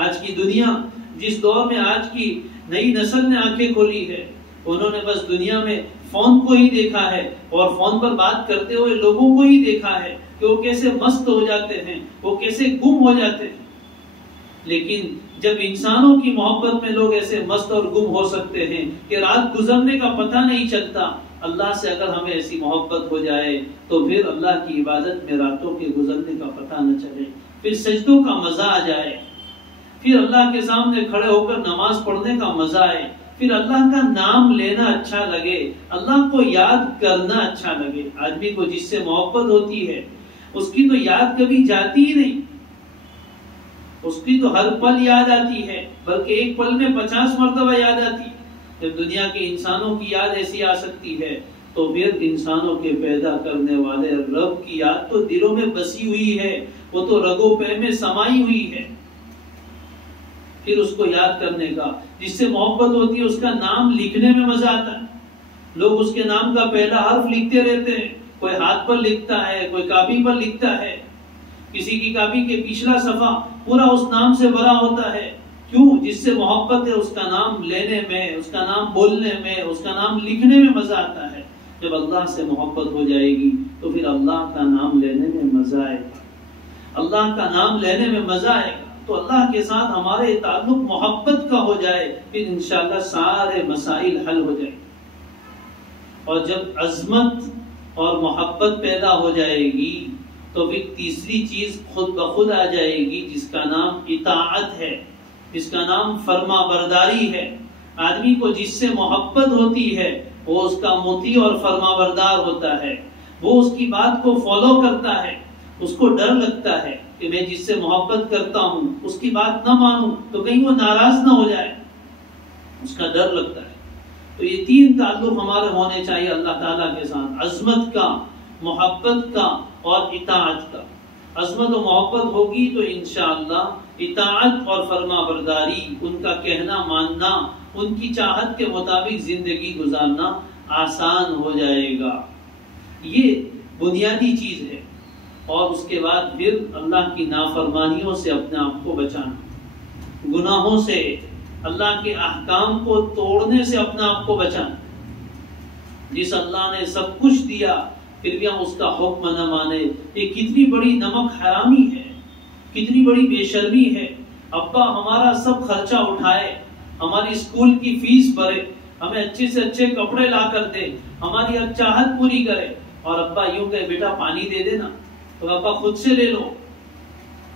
آج کی دنیا جس دور میں آج کی نئی نسل نے آنکھیں کھولی ہے، انہوں نے بس دنیا میں فون کو ہی دیکھا ہے، اور فون پر بات کرتے ہوئے لوگوں کو ہی دیکھا ہے کہ وہ کیسے مست ہو جاتے ہیں، وہ کیسے گم ہو جاتے ہیں۔ لیکن جب انسانوں کی محبت میں لوگ ایسے مست اور گم ہو سکتے ہیں کہ رات گزرنے کا پتہ نہیں چلتا، اللہ سے اگر ہمیں ایسی محبت ہو جائے تو پھر اللہ کی عبادت میں راتوں کے گزرنے کا پتہ نہ چلے۔ پھر سجدوں کا مزہ آ جائے، پھر اللہ کے سامنے کھڑے ہو کر نماز پڑھنے کا مزہ آئے، پھر اللہ کا نام لینا اچھا لگے، اللہ کو یاد کرنا اچھا لگے۔ آدمی کو جس سے محبت ہوتی ہے اس کی تو یاد کبھی جاتی ہی نہیں، اس کی تو ہر پل یاد آتی ہے، بلکہ ایک پل میں 50 مرتبہ یاد آتی ہے۔ جب دنیا کے انسانوں کی یاد ایسی آ سکتی ہے تو پھر انسانوں کے پیدا کرنے والے رب کی یاد تو دلوں میں بسی ہوئی ہے، وہ تو رگوں پہ میں سمائی ہوئی ہے۔ پھر اس کو یاد کرنے کا، جس سے محبت ہوتی ہے اس کا نام لکھنے میں مزہ آتا ہے۔ لوگ اس کے نام کا پہلا حرف لکھتے رہتے ہیں، کوئی ہاتھ پر لکھتا ہے، کوئی کاپی پر لکھتا ہے، کسی کی کاپی کے پچھلا صفحہ پورا اس نام سے بھرا ہوتا ہے۔ کیوں؟ جس سے محبت ہے اس کا نام لینے میں، اس کا نام بولنے میں، اس کا نام لکھنے میں مزہ آتا ہے۔ جب اللہ سے محبت ہو جائے گی تو پھر اللہ کا نام لینے میں مزہ آئے گا، اللہ کا نام لینے میں مزہ آئے گا۔ تو اللہ کے ساتھ ہمارے تعلق محبت کا ہو جائے، پھر انشاءاللہ سارے مسائل حل ہو جائیں۔ اور جب عظمت اور محبت پیدا ہو جائے گی تو پھر تیسری چیز خود بخود آ جائے گی، جس کا نام اطاعت ہے، جس کا نام فرما برداری ہے۔ آدمی کو جس سے محبت ہوتی ہے وہ اس کا مطیع اور فرما بردار ہوتا ہے، وہ اس کی بات کو فالو کرتا ہے۔ اس کو ڈر لگتا ہے کہ میں جس سے محبت کرتا ہوں اس کی بات نہ مانوں تو کہیں وہ ناراض نہ ہو جائے، اس کا ڈر لگتا ہے۔ تو یہ تین تعلق ہمارے ہونے چاہیے اللہ تعالیٰ کے ساتھ، عظمت کا، محبت کا اور اطاعت کا۔ عظمت و محبت ہوگی تو انشاءاللہ اطاعت اور فرما برداری، ان کا کہنا ماننا، ان کی چاہت کے مطابق زندگی گزارنا آسان ہو جائے گا۔ یہ بنیادی چیز ہے۔ اور اس کے بعد پھر اللہ کی نافرمانیوں سے اپنے آپ کو بچانا، گناہوں سے، اللہ کے احکام کو توڑنے سے اپنے آپ کو بچانا۔ جس اللہ نے سب کچھ دیا پھر بھی ہم اس کا حکم نہ مانے، یہ کتنی بڑی نمک حرامی ہے، کتنی بڑی بے شرمی ہے۔ ابا ہمارا سب خرچہ اٹھائے، ہماری اسکول کی فیس بھرے، ہمیں اچھے سے اچھے کپڑے لا کر دے، ہماری ہر چاہت پوری کرے، اور ابا یوں کہ بیٹا پانی دے دینا تو ابا خود سے لے لو،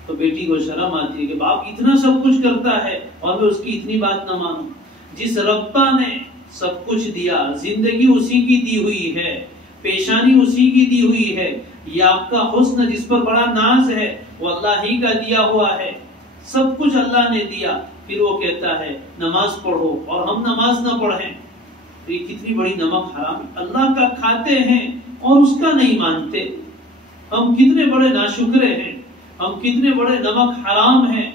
تو بیٹی کو شرم آتی ہے کہ باپ اتنا سب کچھ کرتا ہے اور میں اس کی اتنی بات نہ مانوں۔ جس ربا نے سب کچھ دیا، زندگی اسی کی دی ہوئی ہے، پیشانی اسی کی دی ہوئی ہے، یہ آپ کا حسن جس پر بڑا ناز ہے وہ اللہ ہی کا دیا ہوا ہے، سب کچھ اللہ نے دیا، پھر وہ کہتا ہے نماز پڑھو اور ہم نماز نہ پڑھیں، تو یہ کتنی بڑی نمک حرام۔ اللہ کا کھاتے ہیں اور اس کا نہیں مانتے، ہم کتنے بڑے ناشکرے ہیں، ہم کتنے بڑے نمک حرام ہیں،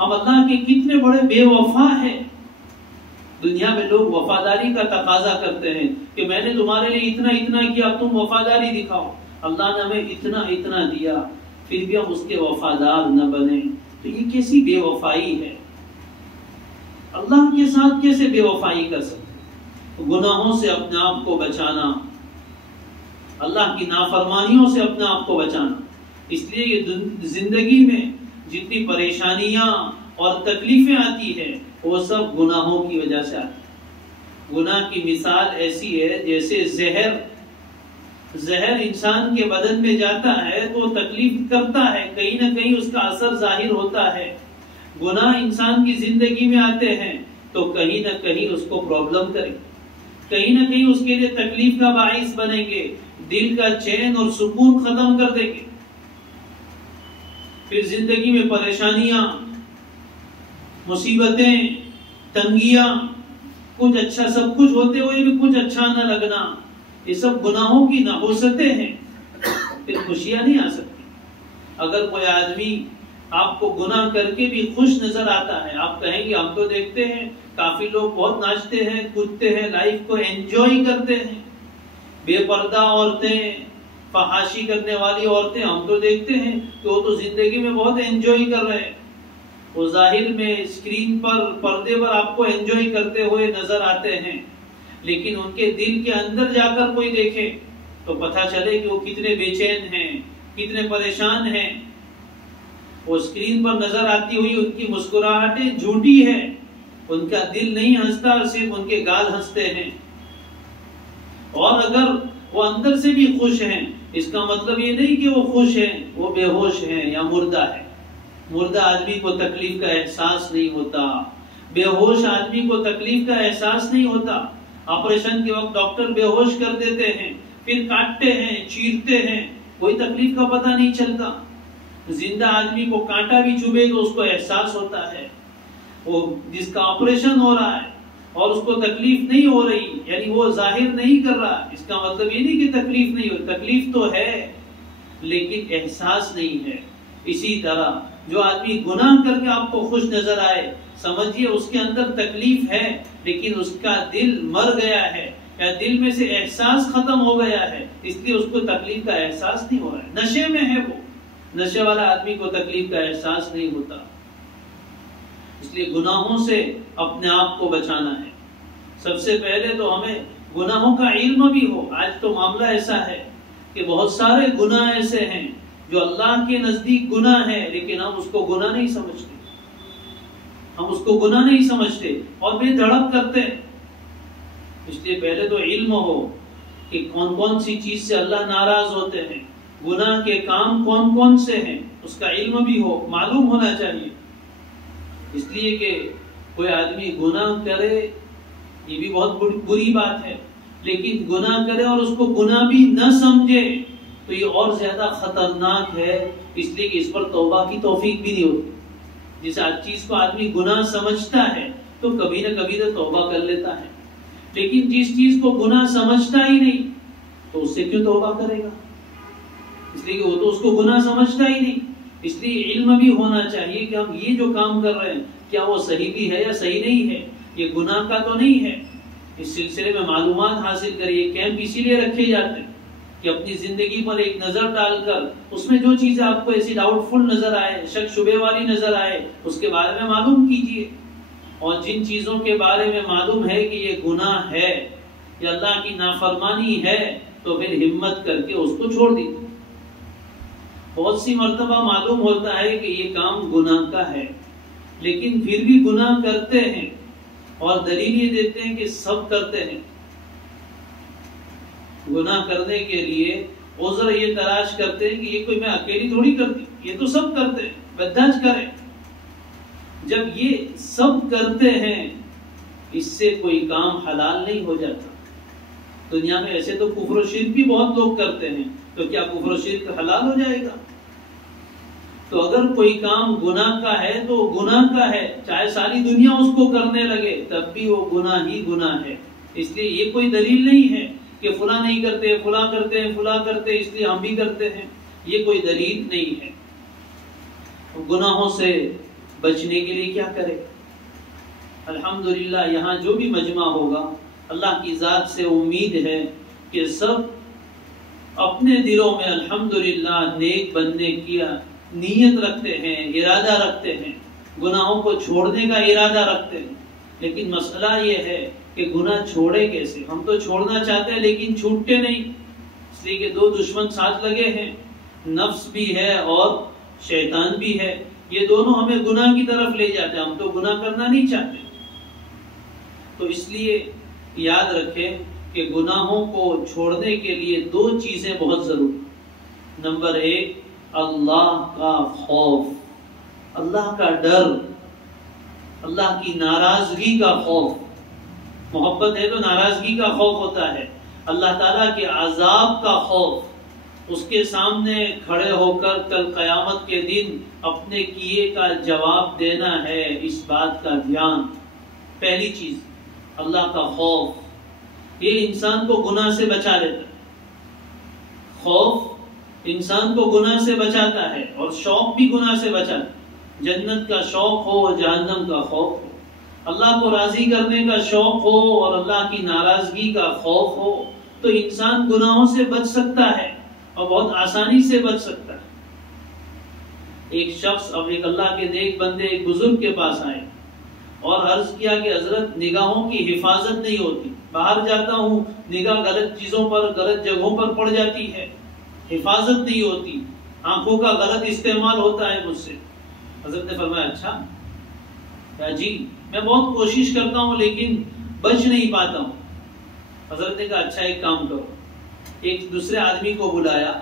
ہم اللہ کے کتنے بڑے بے وفا ہیں۔ دنیا میں لوگ وفاداری کا تقاضا کرتے ہیں کہ میں نے تمہارے لیے اتنا اتنا کیا، تم وفاداری دکھاؤ۔ اللہ نے ہمیں اتنا اتنا دیا پھر بھی ہم اس کے وفادار نہ بنے، تو یہ کیسی بے وفائی ہے؟ اللہ کے ساتھ کیسے بے وفائی کر سکتے؟ گناہوں سے اپنے آپ کو بچانا، اللہ کی نافرمانیوں سے اپنے آپ کو بچانا۔ اس لیے یہ زندگی میں جتنی پریشانیاں اور تکلیفیں آتی ہیں وہ سب گناہوں کی وجہ سے آتی ہیں۔ گناہ کی مثال ایسی ہے جیسے زہر انسان کے بدن میں جاتا ہے تو تکلیف کرتا ہے، کہیں نہ کہیں اس کا اثر ظاہر ہوتا ہے۔ گناہ انسان کی زندگی میں آتے ہیں تو کہیں نہ کہیں اس کو پرابلم کریں، کہیں نہ کہیں اس کے لیے تکلیف کا باعث بنیں گے، دل کا چین اور سکون ختم کر دیں گے۔ پھر زندگی میں پریشانیاں، مصیبتیں، تنگیاں، کچھ اچھا سب کچھ ہوتے ہوئے بھی کچھ اچھا نہ لگنا، یہ سب گناہوں کی نحوستیں ہیں، پھر خوشیاں نہیں آ سکتی۔ اگر کوئی آدمی آپ کو گناہ کر کے بھی خوش نظر آتا ہے، آپ کہیں گے ہم تو دیکھتے ہیں کافی لوگ بہت ناچتے ہیں، کودتے ہیں، لائف کو انجوائے کرتے ہیں، بے پردہ عورتیں، فحاشی کرنے والی عورتیں ہم تو دیکھتے ہیں کہ وہ تو زندگی میں بہت انجوائے کر رہے ہیں، وہ ظاہر میں اسکرین پر، پردے پر آپ کو انجوائے کرتے ہوئے نظر آتے ہیں، لیکن ان کے دل کے اندر جا کر کوئی دیکھے تو پتہ چلے کہ وہ کتنے بے چین ہیں، کتنے پریشان ہیں۔ وہ اسکرین پر نظر آتی ہوئی ان کی مسکراہٹیں جھوٹی ہیں، ان کا دل نہیں ہنستا، صرف ان کے گال ہنستے ہیں۔ اور اگر وہ اندر سے بھی خوش ہیں، اس کا مطلب یہ نہیں کہ وہ خوش ہیں، وہ بے ہوش ہیں یا مردہ ہیں۔ مردہ آدمی کو تکلیف کا احساس نہیں ہوتا، بے ہوش آدمی کو تکلیف کا احساس نہیں ہوتا۔ آپریشن کے وقت ڈاکٹر بے ہوش کر دیتے ہیں، پھر کاٹتے ہیں، چیرتے ہیں، کوئی تکلیف کا پتہ نہیں چلتا۔ زندہ آدمی کو کانٹا بھی چبھے تو اس کو احساس ہوتا ہے۔ وہ جس کا آپریشن ہو رہا ہے اور اس کو تکلیف نہیں ہو رہی، یعنی وہ ظاہر نہیں کر رہا، اس کا مطلب یہ نہیں کہ تکلیف نہیں ہو، تکلیف تو ہے لیکن احساس نہیں ہے۔ اسی طرح جو آدمی گناہ کر کے آپ کو خوش نظر آئے، سمجھیے اس کے اندر تکلیف ہے لیکن اس کا دل مر گیا ہے، یا دل میں سے احساس ختم ہو گیا ہے، اس لیے اس کو تکلیف کا احساس نہیں ہو رہا ہے۔ نشے میں ہے وہ، نشے والا آدمی کو تکلیف کا احساس نہیں ہوتا۔ اس لیے گناہوں سے اپنے آپ کو بچانا ہے۔ سب سے پہلے تو ہمیں گناہوں کا علم بھی ہو۔ آج تو معاملہ ایسا ہے کہ بہت سارے گناہ ایسے ہیں جو اللہ کے نزدیک گناہ ہے لیکن ہم اس کو گناہ نہیں سمجھتے، ہم اس کو گناہ نہیں سمجھتے اور بے دھڑک کرتے ہیں۔ اس لیے پہلے تو علم ہو کہ کون کون سی چیز سے اللہ ناراض ہوتے ہیں، گناہ کے کام کون کون سے ہیں، اس کا علم بھی ہو، معلوم ہونا چاہیے۔ اس لیے کہ کوئی آدمی گناہ کرے یہ بھی بہت بری بات ہے، لیکن گناہ کرے اور اس کو گناہ بھی نہ سمجھے تو یہ اور زیادہ خطرناک ہے، اس لیے کہ اس پر توبہ کی توفیق بھی نہیں ہوتی۔ جس چیز کو آدمی گناہ سمجھتا ہے تو کبھی نہ کبھی تو توبہ کر لیتا ہے، لیکن جس چیز کو گناہ سمجھتا ہی نہیں تو اس سے کیوں توبہ کرے گا؟ اس لیے کہ وہ تو اس کو گناہ سمجھتا ہی نہیں۔ اس لیے علم بھی ہونا چاہیے کہ ہم یہ جو کام کر رہے ہیں کیا وہ صحیح بھی ہے یا صحیح نہیں ہے، یہ گناہ کا تو نہیں ہے۔ اس سلسلے میں معلومات حاصل کریے۔ کیمپ اسی لیے رکھے جاتے ہیں کہ اپنی زندگی پر ایک نظر ڈال کر اس میں جو چیزیں آپ کو ایسی ڈاؤٹ فل نظر آئے، شک شبے والی نظر آئے، اس کے بارے میں معلوم کیجیے۔ اور جن چیزوں کے بارے میں معلوم ہے کہ یہ گناہ ہے یا اللہ کی نافرمانی ہے تو پھر ہمت کر کے اس کو چھوڑ دیجیے۔ بہت سی مرتبہ معلوم ہوتا ہے کہ یہ کام گناہ کا ہے لیکن پھر بھی گناہ کرتے ہیں، اور دلیل یہ دیتے ہیں کہ سب کرتے ہیں۔ گناہ کرنے کے لیے عذر یہ تلاش کرتے ہیں کہ یہ کوئی میں اکیلی تھوڑی کرتی، یہ تو سب کرتے ہیں، بدھج کریں۔ جب یہ سب کرتے ہیں اس سے کوئی کام حلال نہیں ہو جاتا۔ دنیا میں ایسے تو کفر و شرک بھی بہت لوگ کرتے ہیں، تو کیا کفر و شرک حلال ہو جائے گا؟ تو اگر کوئی کام گناہ کا ہے تو گناہ کا ہے، چاہے ساری دنیا اس کو کرنے لگے تب بھی وہ گناہ ہی گناہ ہے۔ اس لیے یہ کوئی دلیل نہیں ہے کہ فلاں نہیں کرتے، فلاں کرتے ہیں، فلاں کرتے اس لیے ہم بھی کرتے ہیں، یہ کوئی دلیل نہیں ہے۔ گناہوں سے بچنے کے لیے کیا کرے؟ الحمدللہ یہاں جو بھی مجمع ہوگا اللہ کی ذات سے امید ہے کہ سب اپنے دلوں میں الحمدللہ نیک بننے کی نیت رکھتے ہیں، ارادہ رکھتے ہیں، گناہوں کو چھوڑنے کا ارادہ رکھتے ہیں۔ لیکن مسئلہ یہ ہے کہ گناہ چھوڑے کیسے؟ ہم تو چھوڑنا چاہتے ہیں لیکن چھوٹتے نہیں، اس لیے کہ دو دشمن ساتھ لگے ہیں، نفس بھی ہے اور شیطان بھی ہے، یہ دونوں ہمیں گناہ کی طرف لے جاتے ہیں، ہم تو گناہ کرنا نہیں چاہتے۔ تو اس لیے یاد رکھیں کہ گناہوں کو چھوڑنے کے لیے دو چیزیں بہت ضروری۔ نمبر 1 اللہ کا خوف، اللہ کا ڈر، اللہ کی ناراضگی کا خوف۔ محبت ہے تو ناراضگی کا خوف ہوتا ہے، اللہ تعالیٰ کے عذاب کا خوف، اس کے سامنے کھڑے ہو کر کل قیامت کے دن اپنے کیے کا جواب دینا ہے، اس بات کا دھیان۔ پہلی چیز اللہ کا خوف، یہ انسان کو گناہ سے بچا لیتا ہے۔ خوف انسان کو گناہ سے بچاتا ہے اور شوق بھی گناہ سے بچاتا ہے۔ جنت کا شوق ہو، جہنم کا خوف ہو، اللہ کو راضی کرنے کا شوق ہو اور اللہ کی ناراضگی کا خوف ہو تو انسان گناہوں سے بچ سکتا ہے اور بہت آسانی سے بچ سکتا ہے۔ ایک شخص اب ایک اللہ کے نیک بندے ایک بزرگ کے پاس آئے اور عرض کیا کہ حضرت نگاہوں کی حفاظت نہیں ہوتی، باہر جاتا ہوں نگاہ غلط چیزوں پر، غلط جگہوں پر پڑ جاتی ہے، حفاظت نہیں ہوتی، آنکھوں کا غلط استعمال ہوتا ہے مجھ سے۔ حضرت نے فرمایا اچھا یا جی میں بہت کوشش کرتا ہوں لیکن بچ نہیں پاتا ہوں۔ حضرت نے کہا اچھا ایک کام کرو، ایک دوسرے آدمی کو بلایا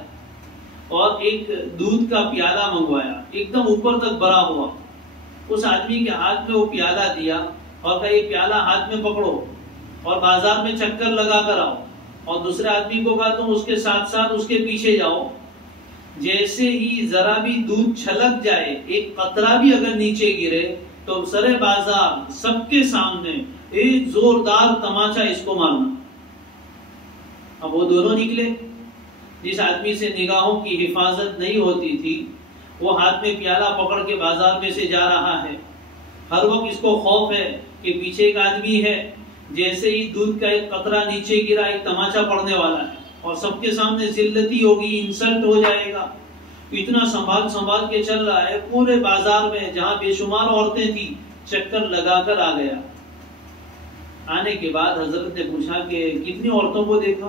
اور ایک دودھ کا پیالہ منگوایا، ایک دم اوپر تک بھرا ہوا. اس آدمی کے ہاتھ میں وہ پیالہ دیا اور کہا یہ پیالہ ہاتھ میں پکڑو اور بازار میں چکر لگا کر آؤ. اور دوسرے آدمی کو کہا تم اس کے ساتھ ساتھ اس کے پیچھے جاؤ. جیسے ہی ذرا بھی دودھ چھلک جائے، ایک قطرہ بھی اگر نیچے گرے تو سرے بازار سب کے سامنے ایک زوردار تماچا اس کو مارنا. اب وہ دونوں نکلے. جس آدمی سے نگاہوں کی حفاظت نہیں ہوتی تھی وہ ہاتھ میں پیالہ پکڑ کے بازار میں سے جا رہا ہے. ہر وقت اس کو خوف ہے کہ پیچھے ایک آدمی ہے، جیسے ہی دودھ کا ایک قطرہ نیچے گرا ایک تماچا پڑنے والا ہے اور سب کے سامنے ذلتی ہوگی، انسلٹ ہو جائے گا. اتنا سنبھال کے چل رہا ہے. پورے بازار میں جہاں بے شمار عورتیں تھی چکر لگا کر آ گیا. آنے کے بعد حضرت نے پوچھا کہ کتنی عورتوں کو دیکھا،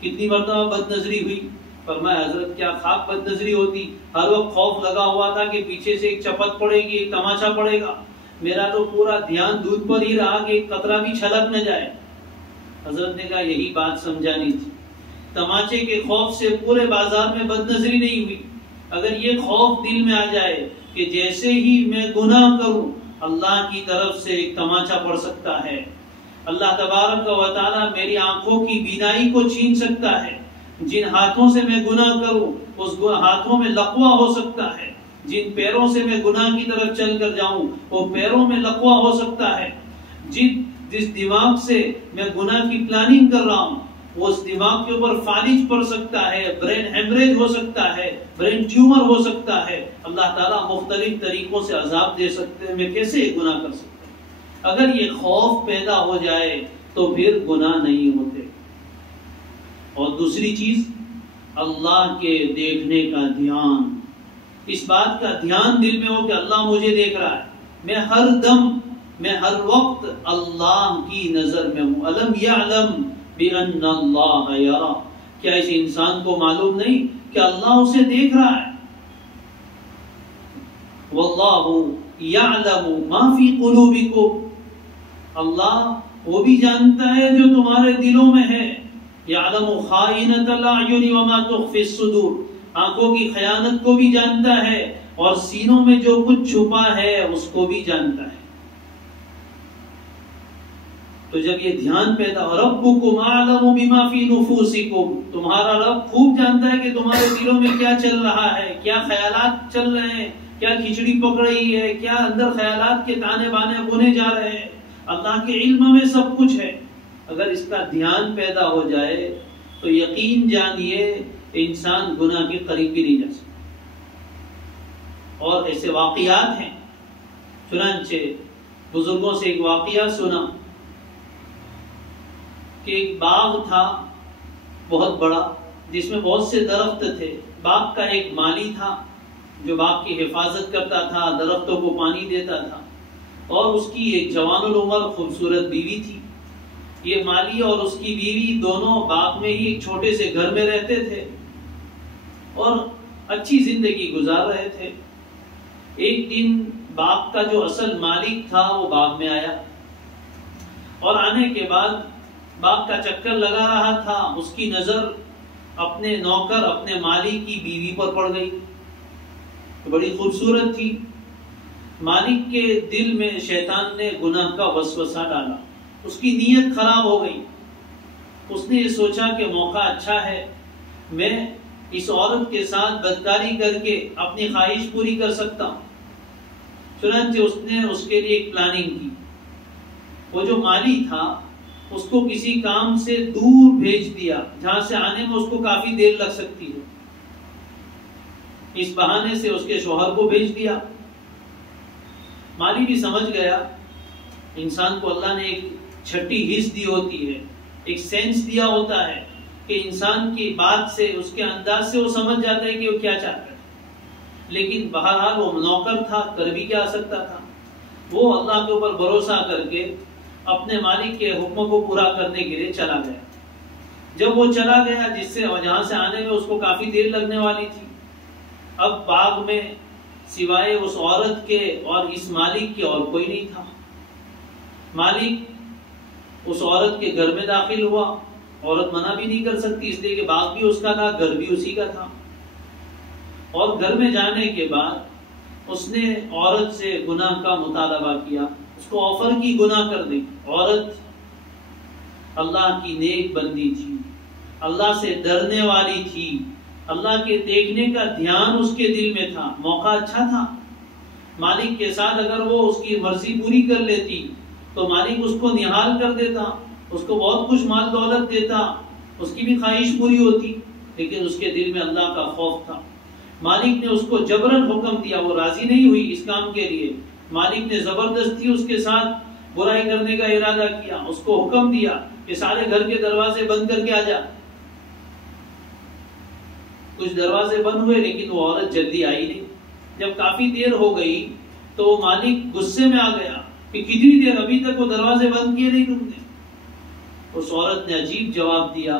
کتنی مرتبہ بد نظری ہوئی؟ فرمایا حضرت کیا خواب بد نظری ہوتی، ہر وقت خوف لگا ہوا تھا کہ پیچھے سے ایک چپت پڑے گی، ایک تماچا پڑے گا. میرا تو پورا دھیان دودھ پر ہی رہا کہ ایک قطرہ بھی چھلک نہ جائے. حضرت نے کہا یہی بات سمجھانی تھی. تماچے کے خوف سے پورے بازار میں بد نظری نہیں ہوئی. اگر یہ خوف دل میں آ جائے کہ جیسے ہی میں گناہ کروں اللہ کی طرف سے ایک تماچا پڑ سکتا ہے، اللہ تبارک و تعالی میری آنکھوں کی بینائی کو چھین سکتا ہے، جن ہاتھوں سے میں گناہ کروں اس ہاتھوں میں لقوہ ہو سکتا ہے، جن پیروں سے میں گناہ کی طرف چل کر جاؤں وہ پیروں میں لقوہ ہو سکتا ہے، جس دماغ سے میں گناہ کی پلاننگ کر رہا ہوں وہ اس دماغ کے اوپر فالج پڑ سکتا ہے، برین ہیمریج ہو سکتا ہے، برین ٹیومر ہو سکتا ہے. اللہ تعالیٰ مختلف طریقوں سے عذاب دے سکتے ہیں. میں کیسے یہ گناہ کر سکتا ہوں؟ اگر یہ خوف پیدا ہو جائے تو پھر گناہ نہیں ہوتے. اور دوسری چیز اللہ کے دیکھنے کا دھیان. اس بات کا دھیان دل میں ہو کہ اللہ مجھے دیکھ رہا ہے. میں ہر دم، میں ہر وقت اللہ کی نظر میں ہوں. الم یعلم بِأَنَّ اللَّهَ يَرَى. کیا اس انسان کو معلوم نہیں کہ اللہ اسے دیکھ رہا ہے؟ وَاللَّهُ يَعْلَمُ مَا فِي قُلُوبِكُمْ. اللہ وہ بھی جانتا ہے جو تمہارے دلوں میں ہے. يَعْلَمُ خَائِنَةَ الْأَعْيُنِ وَمَا تُخْفِي الصُّدُورُ. آنکھوں کی خیانت کو بھی جانتا ہے اور سینوں میں جو کچھ چھپا ہے اس کو بھی جانتا ہے. تو جب یہ دھیان پیدا ہو، ربکم اعلم بما فی نفوسکم، تمہارا رب خوب جانتا ہے کہ تمہارے دلوں میں کیا چل رہا ہے، کیا خیالات چل رہے ہیں، کیا کھچڑی پک رہی ہے، کیا اندر خیالات کے تانے بانے بنے جا رہے ہیں. اللہ کے علم میں سب کچھ ہے. اگر اس کا دھیان پیدا ہو جائے تو یقین جانیے انسان گناہ کے قریب بھی نہیں جا سکتا. اور ایسے واقعات ہیں. چنانچہ بزرگوں سے ایک واقعہ سنا کہ ایک باغ تھا بہت بڑا جس میں بہت سے درخت تھے. باغ کا ایک مالی تھا جو باغ کی حفاظت کرتا تھا، درختوں کو پانی دیتا تھا، اور اس کی ایک جوان العمر خوبصورت بیوی تھی. یہ مالی اور اس کی بیوی دونوں باغ میں ہی ایک چھوٹے سے گھر میں رہتے تھے اور اچھی زندگی گزار رہے تھے. ایک دن باغ کا جو اصل مالک تھا وہ باغ میں آیا اور آنے کے بعد باغ کا چکر لگا رہا تھا. اس کی نظر اپنے نوکر، اپنے مالی کی بیوی پر پڑ گئی. بڑی خوبصورت تھی. مالک کے دل میں شیطان نے گناہ کا وسوسہ ڈالا. اس کی نیت خراب ہو گئی. اس نے یہ سوچا کہ موقع اچھا ہے، میں اس عورت کے ساتھ بدکاری کر کے اپنی خواہش پوری کر سکتا ہوں. چنانچہ اس نے اس کے لیے ایک پلاننگ کی. وہ جو مالی تھا اس کو کسی کام سے دور بھیج دیا جہاں سے آنے میں اس کو کافی دیر لگ سکتی ہے. اس بہانے سے اس کے شوہر کو بھیج دیا. مالی بھی سمجھ گیا. انسان کو اللہ نے ایک چھٹی حس دی ہوتی ہے، ایک سینس دیا ہوتا ہے کہ انسان کی بات سے، اس کے انداز سے وہ سمجھ جاتا ہے کہ وہ کیا چاہتا ہے. لیکن بہرحال وہ نوکر تھا، کر بھی کیا سکتا تھا. وہ اللہ کے اوپر بھروسہ کر کے اپنے مالک کے حکموں کو پورا کرنے کے لیے چلا گیا. جب وہ چلا گیا جہاں سے آنے میں اس کو کافی دیر لگنے والی تھی، اب باغ میں سوائے اس عورت کے اور اس مالک کے اور کوئی نہیں تھا. مالک اس عورت کے گھر میں داخل ہوا. عورت منع بھی نہیں کر سکتی اس لیے کہ باغ بھی اس کا تھا، گھر بھی اسی کا تھا. اور گھر میں جانے کے بعد اس نے عورت سے گناہ کا مطالبہ کیا، اس کو آفر کی گناہ کر دی۔ عورت اللہ کی نیک بندی تھی، اللہ سے ڈرنے والی تھی، اللہ کے دیکھنے کا دھیان اس کے دل میں تھا، موقع اچھا تھا۔ مالک کے ساتھ اگر وہ اس کی مرضی پوری کر لیتی تو مالک اس کو نہال کر دیتا، اس کو بہت کچھ مال دولت دیتا، اس کی بھی خواہش پوری ہوتی، لیکن اس کے دل میں اللہ کا خوف تھا۔ مالک نے اس کو جبرن حکم دیا، وہ راضی نہیں ہوئی اس کام کے لیے، مالک نے زبردستی اس کے ساتھ برائی کرنے کا ارادہ کیا، اس کو حکم دیا کہ سارے گھر کے دروازے بند کر کے آ جا۔ کچھ دروازے بند ہوئے لیکن وہ عورت جلدی آئی نہیں۔ جب کافی دیر ہو گئی تو وہ مالک غصے میں آ گیا کہ کتنی دیر، ابھی تک وہ دروازے بند کیے نہیں تم نے۔ اس عورت نے عجیب جواب دیا،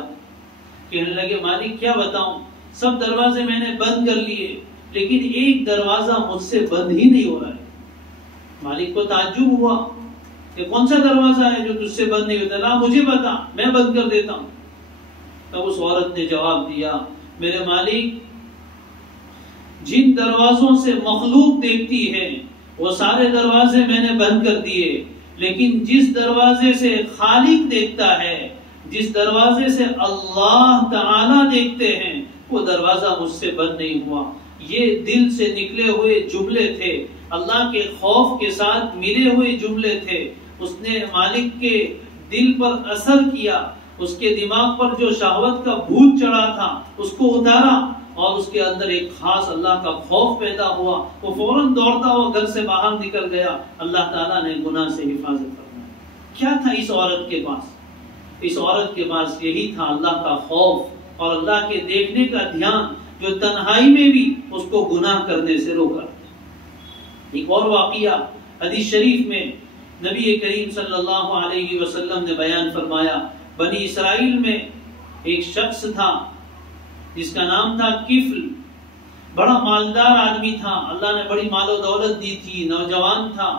کہنے لگے مالک کیا بتاؤں، سب دروازے میں نے بند کر لیے لیکن ایک دروازہ مجھ سے بند ہی نہیں ہو رہا ہے۔ مالک کو تعجب ہوا کہ کون سا دروازہ ہے جو تجھ سے بند نہیں ہوتا، لا مجھے بتا میں بند کر دیتا ہوں۔ تب اس عورت نے جواب دیا، میرے مالک جن دروازوں سے مخلوق دیکھتی ہے وہ سارے دروازے میں نے بند کر دیے، لیکن جس دروازے سے خالق دیکھتا ہے، جس دروازے سے اللہ تعالی دیکھتے ہیں، وہ دروازہ مجھ سے بند نہیں ہوا۔ یہ دل سے نکلے ہوئے جملے تھے، اللہ کے خوف کے ساتھ ملے ہوئے جملے تھے۔ اس نے مالک کے دل پر اثر کیا، اس کے دماغ پر جو شہوت کا بھوت چڑھا تھا اس کو اتارا، اور اس کے اندر ایک خاص اللہ کا خوف پیدا ہوا۔ وہ فوراً دوڑتا ہوا گھر سے باہر نکل گیا۔ اللہ تعالیٰ نے گناہ سے حفاظت کرنا۔ کیا تھا اس عورت کے پاس؟ اس عورت کے پاس یہی تھا، اللہ کا خوف اور اللہ کے دیکھنے کا دھیان، جو تنہائی میں بھی اس کو گناہ کرنے سے روکا۔ ایک اور واقعہ حدیث شریف میں نبی کریم صلی اللہ علیہ وسلم نے بیان فرمایا، بنی اسرائیل میں ایک شخص تھا جس کا نام تھا کفل، بڑا مالدار آدمی تھا، اللہ نے بڑی مال و دولت دی تھی، نوجوان تھا،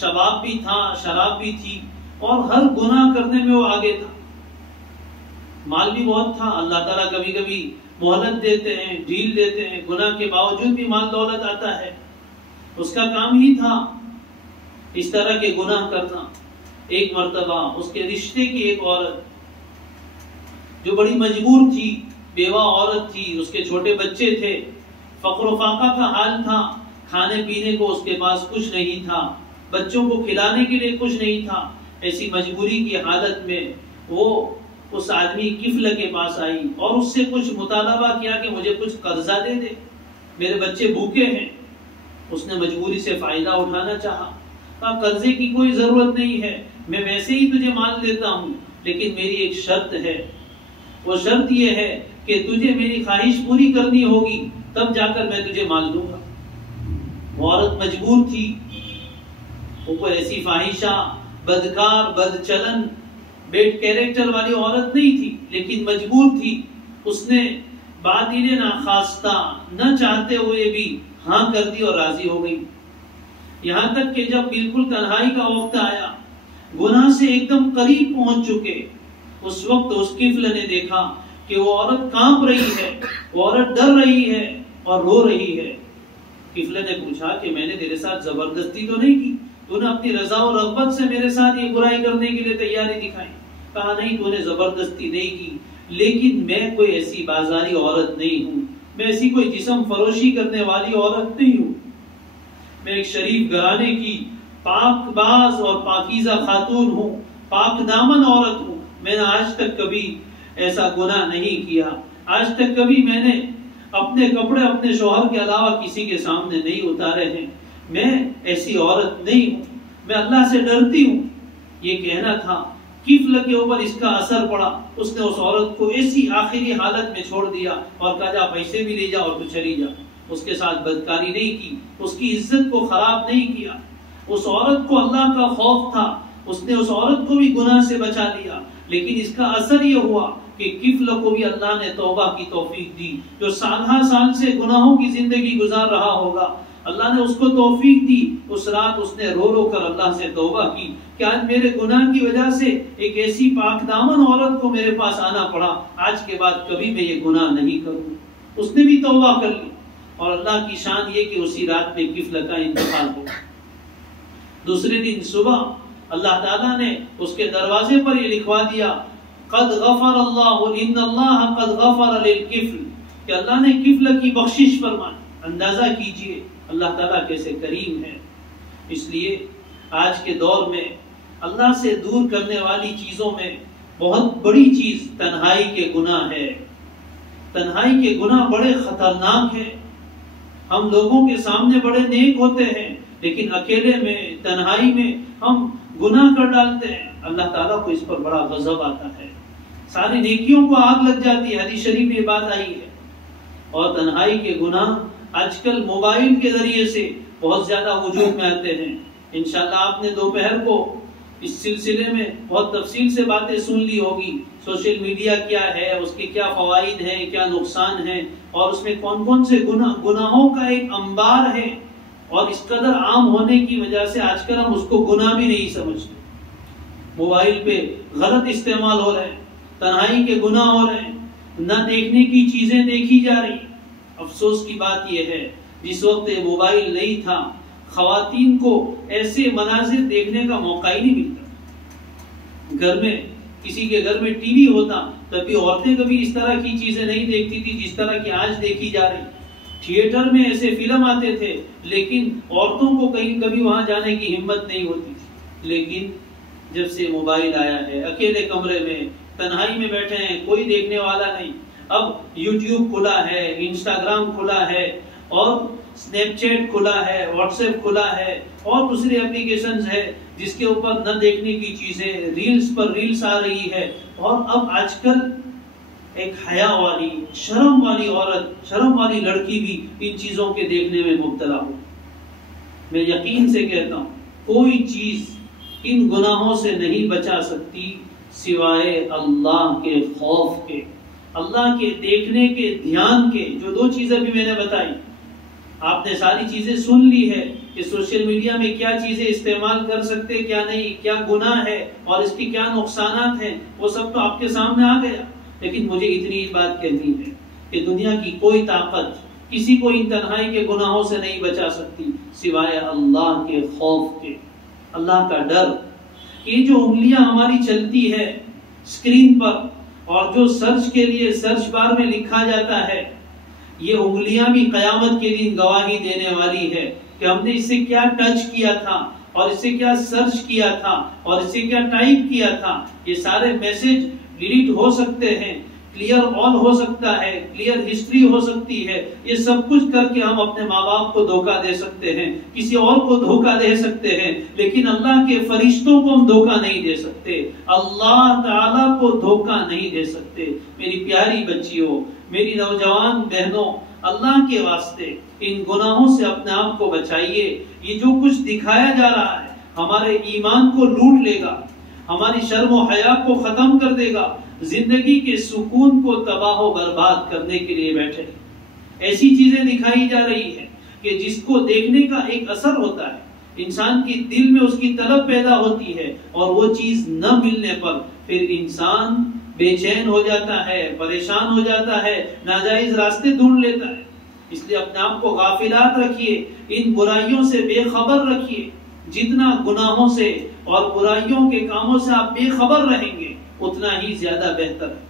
شباب بھی تھا، شراب بھی تھی، اور ہر گناہ کرنے میں وہ آگے تھا۔ مال بھی بہت تھا، اللہ تعالیٰ کبھی کبھی مہلت دیتے ہیں، ڈھیل دیتے ہیں، گناہ کے باوجود بھی مال دولت آتا ہے۔ اس کا کام ہی تھا اس طرح کے گناہ کرنا۔ ایک مرتبہ اس کے رشتے کی ایک عورت جو بڑی مجبور تھی، بیوہ عورت تھی، اس کے چھوٹے بچے تھے، فقر و فاقہ کا حال تھا، کھانے پینے کو اس کے پاس کچھ نہیں تھا، بچوں کو کھلانے کے لیے کچھ نہیں تھا۔ ایسی مجبوری کی حالت میں وہ اس آدمی کفل کے پاس آئی اور اس سے کچھ مطالبہ کیا کہ مجھے کچھ قرضہ دے دے، میرے بچے بھوکے ہیں۔ اس نے مجبوری سے فائدہ اٹھانا چاہا، کہا قرضے کی کوئی ضرورت نہیں ہے، میں ویسے ہی تجھے مال دیتا ہوں، لیکن میری ایک شرط ہے، وہ شرط یہ ہے کہ تجھے میری خواہش پوری کرنی ہوگی، تب جا کر میں تجھے مال دوں گا۔ وہ عورت مجبور تھی، وہ کوئی ایسی فاحشہ، بدکار، بد چلن، بیڈ کیریکٹر والی عورت نہیں تھی، لیکن مجبور تھی۔ اس نے باطل ناخواستہ، نہ چاہتے ہوئے بھی ہاں کر دی اور راضی ہو گئی۔ یہاں تک کہ جب بالکل تنہائی کا وقت آیا، گناہ سے ایک دم قریب پہنچ چکے، اس وقت اس کفل نے دیکھا کہ وہ عورت کانپ رہی ہے، وہ عورت ڈر رہی ہے اور رو رہی ہے۔ کفل نے پوچھا کہ میں نے تیرے ساتھ زبردستی تو نہیں کی، تو نے اپنی رضا و رغبت سے میرے ساتھ یہ برائی کرنے کے لیے تیاری دکھائی؟ کہا نہیں، تو نے زبردستی نہیں کی، لیکن میں کوئی ایسی بازاری عورت نہیں ہوں، میں ایسی کوئی جسم فروشی کرنے والی عورت نہیں ہوں، میں ایک شریف گھرانے کی پاک باز اور پاکیزہ خاتون ہوں، پاک دامن عورت ہوں۔ میں نے آج تک کبھی ایسا گناہ نہیں کیا، آج تک کبھی میں نے اپنے کپڑے اپنے شوہر کے علاوہ کسی کے سامنے نہیں اتارے ہیں، میں ایسی عورت نہیں ہوں، میں اللہ سے ڈرتی ہوں۔ یہ کہنا تھا، کفل کے اوپر اس کا اثر پڑا، اس نے اس عورت کو ایسی آخری حالت میں چھوڑ دیا اور کہا جا پیسے بھی لے جا اور تو چلی جا۔ اس کے ساتھ بدکاری نہیں کی، اس کی عزت کو خراب نہیں کیا۔ اس عورت کو اللہ کا خوف تھا، اس نے اس عورت کو بھی گناہ سے بچا لیا، لیکن اس کا اثر یہ ہوا کہ کفل کو بھی اللہ نے توبہ کی توفیق دی۔ جو سالہ سال سے گناہوں کی زندگی گزار رہا ہوگا، اللہ نے اس کو توفیق دی۔ اس رات اس نے رو رو کر اللہ سے توبہ کی کہ آج میرے گناہ کی وجہ سے ایک ایسی پاک دامن عورت کو میرے پاس آنا پڑا، آج کے بعد کبھی میں یہ گناہ نہیں کروں۔ اس نے بھی توبہ کر لی اور اللہ کی شان یہ کہ اسی رات میں کفل کا انتقال ہو. دوسرے دن صبح اللہ تعالیٰ نے اس کے دروازے پر یہ لکھوا دیا قد غفر اللہ ان اللہ قد غفر للکفل، کہ اللہ نے کفل کی بخشش فرمائی. اندازہ کیجئے اللہ تعالیٰ کیسے کریم ہے. اس لیے آج کے دور میں اللہ سے دور کرنے والی چیزوں میں بہت بڑی چیز تنہائی کے گناہ ہے. تنہائی کے گناہ بڑے خطرناک ہیں. ہم لوگوں کے سامنے بڑے نیک ہوتے ہیں لیکن اکیلے میں تنہائی میں ہم گناہ کر ڈالتے ہیں. اللہ تعالیٰ کو اس پر بڑا غضب آتا ہے. ساری نیکیوں کو آگ لگ جاتی ہے. حدیث شریف میں یہ بات آئی ہے. اور تنہائی کے گناہ آج کل موبائل کے ذریعے سے بہت زیادہ وجود میں آتے ہیں. انشاءاللہ آپ نے دوپہر کو اس سلسلے میں بہت تفصیل سے باتیں سن لی ہوگی. سوشل میڈیا کیا ہے، اس کے کیا فوائد ہیں، کیا نقصان ہیں، اور اس میں کون کون سے گناہوں کا ایک انبار ہے. اور اس قدر عام ہونے کی وجہ سے آج کل ہم اس کو گناہ بھی نہیں سمجھتے. موبائل پہ غلط استعمال ہو رہے ہیں، تنہائی کے گناہ ہو رہے ہیں، نہ دیکھنے کی چیزیں دیکھی جا رہی. افسوس کی بات یہ ہے جس وقت موبائل نہیں تھا خواتین کو ایسے مناظر دیکھنے کا موقع ہی نہیں ملتا. گھر میں کسی کے گھر میں ٹی وی ہوتا تب بھی عورتیں کبھی اس طرح کی چیزیں نہیں دیکھتی تھی جس طرح کی آج دیکھی جا رہی. تھیٹر میں ایسے فلم آتے تھے لیکن عورتوں کو کہیں کبھی وہاں جانے کی ہمت نہیں ہوتی تھی. لیکن جب سے موبائل آیا ہے، اکیلے کمرے میں تنہائی میں بیٹھے ہیں، کوئی دیکھنے والا نہیں. اب یوٹیوب کھلا ہے، انسٹاگرام کھلا ہے، اور سنیپ چیٹ کھلا ہے، واٹس ایپ کھلا ہے، اور دوسری اپلیکیشنز ہے جس کے اوپر نہ دیکھنے کی چیزیں، ریلز پر ریلز آ رہی ہے. اور اب آج کل ایک حیا والی، شرم والی عورت، شرم والی لڑکی بھی ان چیزوں کے دیکھنے میں مبتلا ہو. میں یقین سے کہتا ہوں کوئی چیز ان گناہوں سے نہیں بچا سکتی سوائے اللہ کے خوف کے، اللہ کے دیکھنے کے، دھیان کے. جو دو چیزیں بھی میں نے بتائی، آپ نے ساری چیزیں سن لی ہے کہ سوشل میڈیا میں کیا چیزیں استعمال کر سکتے، کیا نہیں، کیا گناہ ہے اور اس کی کیا نقصانات ہیں، وہ سب تو آپ کے سامنے آ گیا. لیکن مجھے اتنی بات کہنی ہے کہ دنیا کی کوئی طاقت کسی کو ان تنہائی کے گناہوں سے نہیں بچا سکتی سوائے اللہ کے خوف کے، اللہ کا ڈر. یہ جو انگلیاں ہماری چلتی ہے اسکرین پر اور جو سرچ کے لیے سرچ بار میں لکھا جاتا ہے، یہ انگلیاں بھی قیامت کے دن گواہی دینے والی ہے کہ ہم نے اس سے کیا ٹچ کیا تھا اور اس سے کیا سرچ کیا تھا اور اس سے کیا ٹائپ کیا تھا. یہ سارے میسج ڈیلیٹ ہو سکتے ہیں، کلیئر آل ہو سکتا ہے، کلیئر ہسٹری ہو سکتی ہے. یہ سب کچھ کر کے ہم اپنے ماں باپ کو دھوکہ دے سکتے ہیں، کسی اور کو دھوکہ دے سکتے ہیں، لیکن اللہ کے فرشتوں کو ہم دھوکہ نہیں دے سکتے، اللہ تعالیٰ کو دھوکہ نہیں دے سکتے. میری پیاری بچیوں، میری نوجوان بہنوں، اللہ کے واسطے ان گناہوں سے اپنے آپ کو بچائیے. یہ جو کچھ دکھایا جا رہا ہے ہمارے ایمان کو لوٹ لے گا، ہماری شرم و حیا کو ختم کر دے گا، زندگی کے سکون کو تباہ و برباد کرنے کے لیے بیٹھے. ایسی چیزیں دکھائی جا رہی ہیں کہ جس کو دیکھنے کا ایک اثر ہوتا ہے، انسان کی دل میں اس کی طلب پیدا ہوتی ہے، اور وہ چیز نہ ملنے پر پھر انسان بے چین ہو جاتا ہے، پریشان ہو جاتا ہے، ناجائز راستے ڈھونڈ لیتا ہے. اس لیے اپنے آپ کو غافلات رکھیے، ان برائیوں سے بے خبر رکھیے. جتنا گناہوں سے اور برائیوں کے کاموں سے آپ بے خبر رہیں گے اتنا ہی زیادہ بہتر ہے.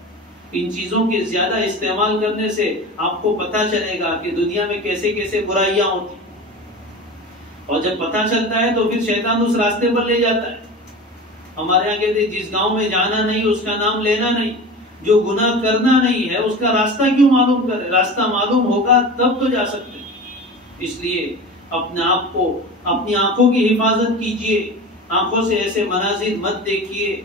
ان چیزوں کے زیادہ استعمال کرنے سے آپ کو پتہ چلے گا کہ دنیا میں کیسے کیسے برائیاں ہوتی ہیں، اور جب پتہ چلتا ہے تو پھر شیطان اس راستے پر لے جاتا ہے. ہمارے یہاں کہتے ہیں جس گاؤں میں جانا نہیں اس کا نام لینا نہیں، جو گناہ کرنا نہیں ہے اس کا راستہ کیوں معلوم کرے. راستہ معلوم ہوگا تب تو جا سکتے ہیں. اس لیے اپنے آپ کو، اپنی آنکھوں کی حفاظت کیجیے. آنکھوں سے ایسے مناظر مت دیکھیے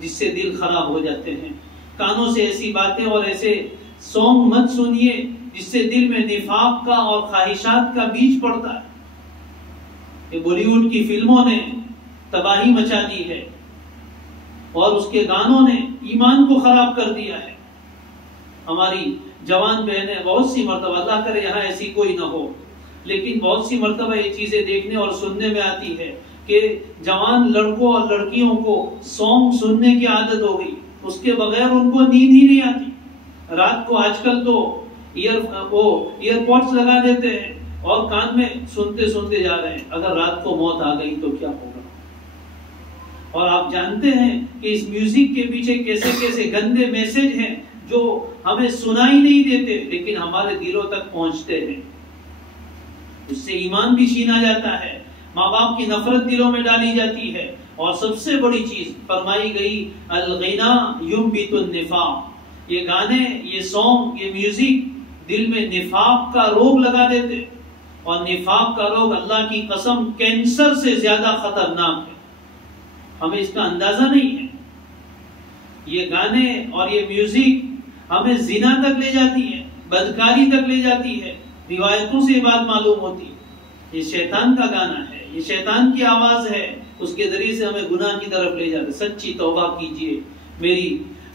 جس سے دل خراب ہو جاتے ہیں. کانوں سے ایسی باتیں اور ایسے سونگ مت سنیے جس سے دل میں نفاق کا اور خواہشات کا بیج پڑتا ہے. یہ بالی ووڈ کی فلموں نے تباہی مچا دی ہے اور اس کے گانوں نے ایمان کو خراب کر دیا ہے. ہماری جوان بہنیں بہت سی مرتبہ، اللہ کرے یہاں ایسی کوئی نہ ہو، لیکن بہت سی مرتبہ یہ چیزیں دیکھنے اور سننے میں آتی ہے کہ جوان لڑکوں اور لڑکیوں کو سونگ سننے کی عادت ہو گئی، اس کے بغیر ان کو نیند ہی نہیں آتی. رات کو آج کل تو ایئر پوڈس لگا دیتے ہیں اور کان میں سنتے سنتے جا رہے ہیں. اگر رات کو موت آ گئی تو کیا ہوگا؟ اور آپ جانتے ہیں کہ اس میوزک کے پیچھے کیسے کیسے گندے میسج ہیں جو ہمیں سنائی نہیں دیتے لیکن ہمارے دلوں تک پہنچتے ہیں. اس سے ایمان بھی چھینا جاتا ہے، ماں باپ کی نفرت دلوں میں ڈالی جاتی ہے، اور سب سے بڑی چیز فرمائی گئی الغنا ينبت النفاق. یہ گانے، یہ سانگ، یہ میوزک دل میں نفاق کا روگ لگا دیتے، اور نفاق کا روگ اللہ کی قسم کینسر سے زیادہ خطرناک ہے. ہمیں اس کا اندازہ نہیں ہے. یہ گانے اور یہ میوزک ہمیں زنا تک لے جاتی ہے، بدکاری تک لے جاتی ہے. روایتوں سے یہ بات معلوم ہوتی ہے یہ شیطان کا گانا ہے، یہ شیطان کی آواز ہے، اس کے ذریعے سے ہمیں گناہ کی طرف لے جاتے. سچی توبہ کیجئے میری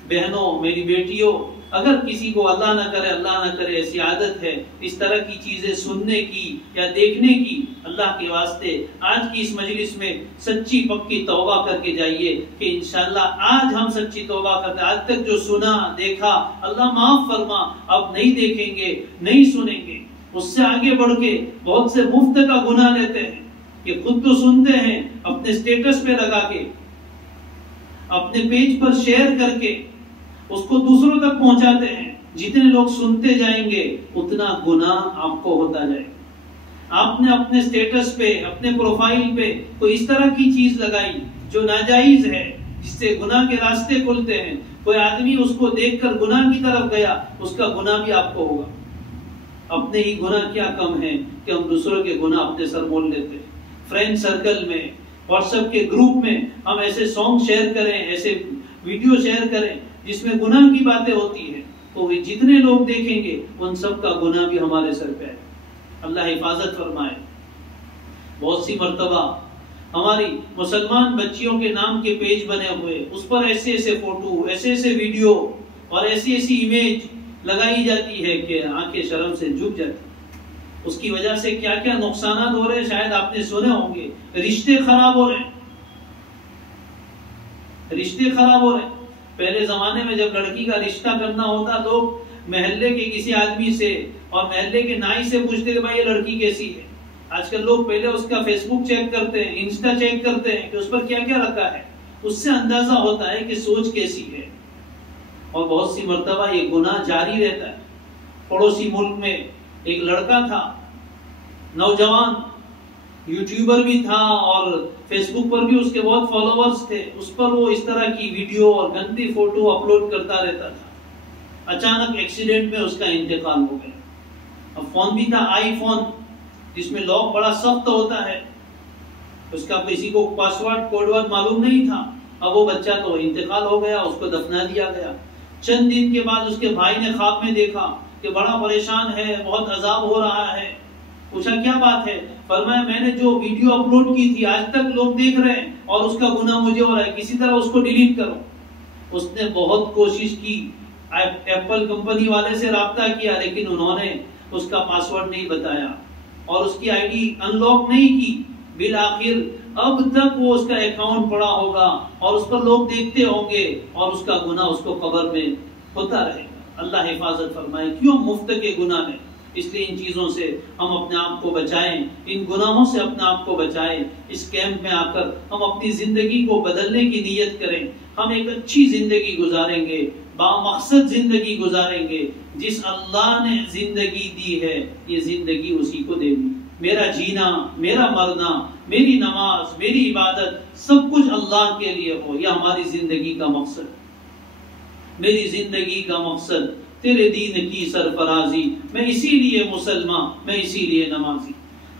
بہنوں، میری بیٹیوں. اگر کسی کو اللہ نہ کرے ایسی عادت ہے اس طرح کی چیزیں سننے کی یا دیکھنے کی، اللہ کے واسطے آج کی اس مجلس میں سچی پکی توبہ کر کے جائیے کہ انشاءاللہ آج ہم سچی توبہ کرتے. آج تک جو سنا دیکھا اللہ معاف فرما، اب نہیں دیکھیں گے، نہیں سنیں گے. اس سے آگے بڑھ کے بہت سے مفت کا گناہ لیتے ہیں کہ خود تو سنتے ہیں، اپنے سٹیٹس پہ لگا کے، اپنے پیج پر شیئر کر کے اس کو دوسروں تک پہنچاتے ہیں. جتنے لوگ سنتے جائیں گے اتنا گناہ آپ کو ہوتا جائے گا. آپ نے اپنے سٹیٹس پہ، اپنے پروفائل پہ کوئی اس طرح کی چیز لگائی جو ناجائز ہے، جس سے گناہ کے راستے کھلتے ہیں. کوئی آدمی اس کو دیکھ کر گناہ کی طرف گیا، اس کا گناہ بھی آپ کو ہوگا. اپنے ہی گناہ کیا کم ہے کہ ہم دوسروں کے گناہ اپنے سر مول لیتے ہیں. فرینڈ سرکل میں، واٹس ایپ کے گروپ میں ہم ایسے سانگ شیئر کریں، ایسے ویڈیو شیئر کریں جس میں گناہ کی باتیں ہوتی ہیں، تو جتنے لوگ دیکھیں گے ان سب کا گناہ بھی ہمارے سر پہ ہے. اللہ حفاظت فرمائے. بہت سی مرتبہ ہماری مسلمان بچیوں کے نام کے پیج بنے ہوئے، اس پر ایسے ایسے فوٹو، ایسے ایسے ویڈیو اور ایسی ایسی امیج لگائی جاتی ہے کہ آنکھیں شرم سے جھک جاتی. اس کی وجہ سے کیا کیا نقصانات ہو رہے ہیں شاید آپ نے سنے ہوں گے. رشتے خراب ہو رہے ہیں، رشتے خراب ہو رہے ہیں. پہلے زمانے میں جب لڑکی کا رشتہ کرنا ہوتا، لوگ محلے کے کسی آدمی سے اور محلے کے نائی سے پوچھتے کہ بھائی یہ لڑکی کیسی ہے. آج کل لوگ پہلے اس کا فیس بک چیک کرتے ہیں، انسٹا چیک کرتے ہیں کہ اس پر کیا کیا رکھا ہے. اس سے اندازہ ہوتا ہے کہ سوچ کیسی ہے. اور بہت سی مرتبہ یہ گناہ جاری رہتا ہے. پڑوسی ملک میں ایک لڑکا تھا، نوجوان، یوٹیوبر بھی تھا اور فیس بک پر بھی اس کے بہت فالوورز تھے. اس پر وہ اس طرح کی ویڈیو اور گندی فوٹو اپلوڈ کرتا رہتا تھا. اچانک ایکسیڈنٹ میں اس کا انتقال ہو گیا. اب فون بھی تھا آئی فون، جس میں لاک بڑا سخت ہوتا ہے. اس کا کسی کو پاسورڈ کوڈ ورڈ معلوم نہیں تھا. اب وہ بچہ تو انتقال ہو گیا، اس کو دفنا دیا گیا. چند دن کے بعد اس کے بھائی نے خواب میں دیکھا کہ بڑا پریشان ہے، بہت عذاب ہو رہا ہے. پوچھا کیا بات ہے؟ فرمایا میں نے جو ویڈیو اپلوڈ کی تھی آج تک لوگ دیکھ رہے ہیں اور اس کا گناہ مجھے ہو رہا ہے، کسی طرح اس کو ڈیلیٹ کرو. اس نے بہت کوشش کی، ایپل کمپنی والے سے رابطہ کیا، لیکن انہوں نے اس کا پاسورڈ نہیں بتایا اور اس کی آئی ڈی ان لاک نہیں کی. بالآخر اب تک وہ اس کا اکاؤنٹ پڑا ہوگا اور اس پر لوگ دیکھتے ہوں گے اور اس کا گناہ اس کو قبر میں ہوتا رہے گا. اللہ حفاظت فرمائے. کیوں مفت کے گناہ ہیں؟ اس لیے ان چیزوں سے ہم اپنے آپ کو بچائیں، ان گناہوں سے اپنے آپ کو بچائیں. اس کیمپ میں آ کر ہم اپنی زندگی کو بدلنے کی نیت کریں. ہم ایک اچھی زندگی گزاریں گے، بامقصد زندگی گزاریں گے. جس اللہ نے زندگی دی ہے یہ زندگی اسی کو دے دی. میرا جینا، میرا مرنا، میری نماز، میری عبادت سب کچھ اللہ کے لیے ہو، یہ ہماری زندگی کا مقصد. میری زندگی کا مقصد تیرے دین کی سرفرازی، میں اسی لیے مسلمان، میں اسی لیے نمازی.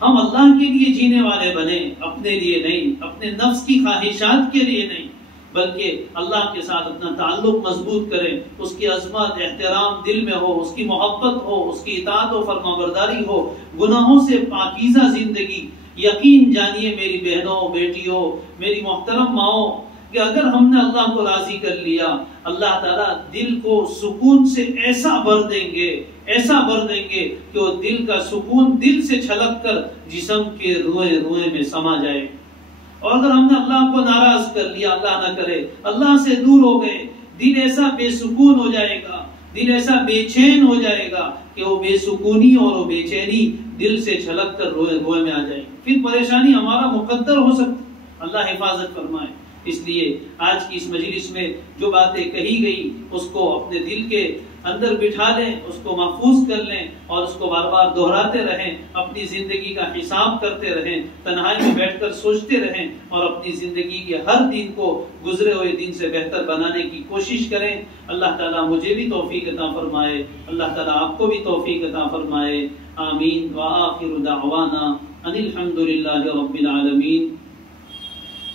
ہم اللہ کے لیے جینے والے بنے، اپنے لیے نہیں، اپنے نفس کی خواہشات کے لیے نہیں، بلکہ اللہ کے ساتھ اپنا تعلق مضبوط کریں. اس کی عظمت، احترام دل میں ہو، اس کی محبت ہو، اس کی اطاعت و فرمانبرداری ہو، گناہوں سے پاکیزہ زندگی. یقین جانیے میری بہنوں، بیٹیوں، میری محترم ماؤں، کہ اگر ہم نے اللہ کو راضی کر لیا، اللہ تعالیٰ دل کو سکون سے ایسا بھر دیں گے، ایسا بھر دیں گے کہ وہ دل کا سکون دل سے چھلک کر جسم کے روئے روئے میں سما جائے. اور اگر ہم نے اللہ کو ناراض کر لیا، اللہ نہ کرے اللہ سے دور ہو گئے، دل ایسا بے سکون ہو جائے گا، دل ایسا بے چین ہو جائے گا کہ وہ بے سکونی اور وہ بے چینی دل سے چھلک کر روئے میں آ جائے گی، پھر پریشانی ہمارا مقدر ہو سکتی، اللہ حفاظت فرمائے۔ اس لیے آج کی اس مجلس میں جو باتیں کہی گئی اس کو اپنے دل کے اندر بٹھا لیں، اس کو محفوظ کر لیں اور اس کو بار بار دہراتے رہیں، اپنی زندگی کا حساب کرتے رہیں، تنہائی میں بیٹھ کر سوچتے رہیں اور اپنی زندگی کے ہر دن کو گزرے ہوئے دن سے بہتر بنانے کی کوشش کریں۔ اللہ تعالیٰ مجھے بھی توفیق عطا فرمائے، اللہ تعالیٰ آپ کو بھی توفیق عطا فرمائے، آمین۔ وآخر دعوانا ان الحمد للہ رب العالمین۔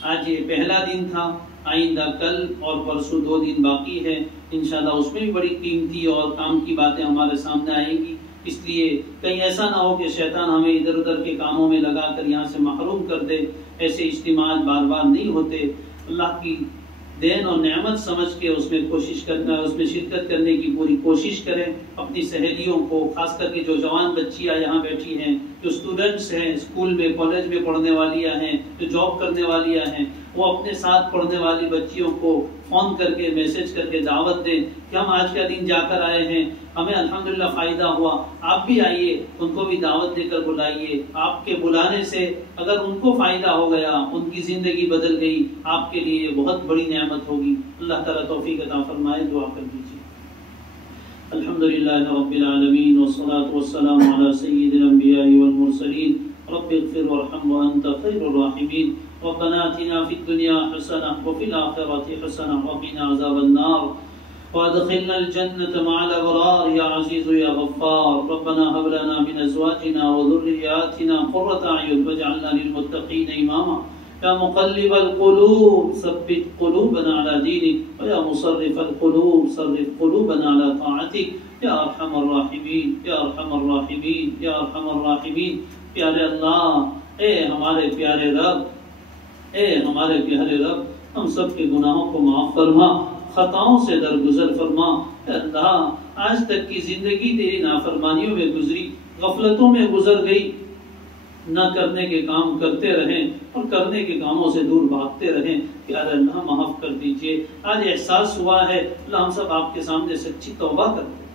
آج یہ پہلا دن تھا، آئندہ کل اور پرسوں 2 دن باقی ہے، انشاءاللہ اس میں بھی بڑی قیمتی اور کام کی باتیں ہمارے سامنے آئیں گی، اس لیے کہیں ایسا نہ ہو کہ شیطان ہمیں ادھر ادھر کے کاموں میں لگا کر یہاں سے محروم کر دے۔ ایسے اجتماعات بار بار نہیں ہوتے، اللہ کی دین اور نعمت سمجھ کے اس میں کوشش کرنا، اس میں شرکت کرنے کی پوری کوشش کریں۔ اپنی سہیلیوں کو، خاص کر کے جو جوان بچیاں یہاں بیٹھی ہیں، جو اسٹوڈنٹس ہیں، اسکول میں کالج میں پڑھنے والیاں ہیں، جو جاب کرنے والیاں ہیں، وہ اپنے ساتھ پڑھنے والی بچیوں کو فون کر کے میسج کر کے دعوت دیں کہ ہم آج کا دن جا کر آئے ہیں، ہمیں الحمدللہ فائدہ ہوا، آپ بھی آئیے، ان کو بھی دعوت دے کر بلائیے۔ آپ کے بلانے سے اگر ان کو فائدہ ہو گیا، ان کی زندگی بدل گئی، آپ کے لیے بہت بڑی نعمت ہوگی۔ اللہ تعالیٰ توفیق عطا فرمائے، دعا کر دیجیے۔ الحمدللہ رب العالمین والصلاة والسلام علی سید الانبیاء والمرسلین رب اغفر وارحم وانت خیر الراحمین ربنا آتنا فی الدنیا حسنہ وفی الآخرۃ حسنہ وقنا عذاب النار وادخلنا الجنة مع الأبرار يا عزيز يا غفار ربنا هب لنا من أزواجنا وذرياتنا قرة أعين واجعلنا للمتقين إماما يا مقلب القلوب ثبت قلوبنا على دينك ويا مصرف القلوب صرف قلوبنا على طاعتك يا أرحم الراحمين يا أرحم الراحمين يا أرحم الراحمين۔ پیارے اللہ، اے ہمارے پیارے رب، اے ہمارے پیارے رب، ہم سب کے گناہوں کو معاف فرما، خطاؤں سے درگزر فرما۔ اے اللہ، آج تک کی زندگی تیری نافرمانیوں میں گزری، غفلتوں میں گزر گئی، نہ کرنے کے کام کرتے رہیں اور کرنے کے کاموں سے دور بھاگتے رہیں۔ پیارے اللہ معاف کر دیجئے۔ آج احساس ہوا ہے اللہ ہم سب آپ کے سامنے سچی توبہ کرتے ہیں،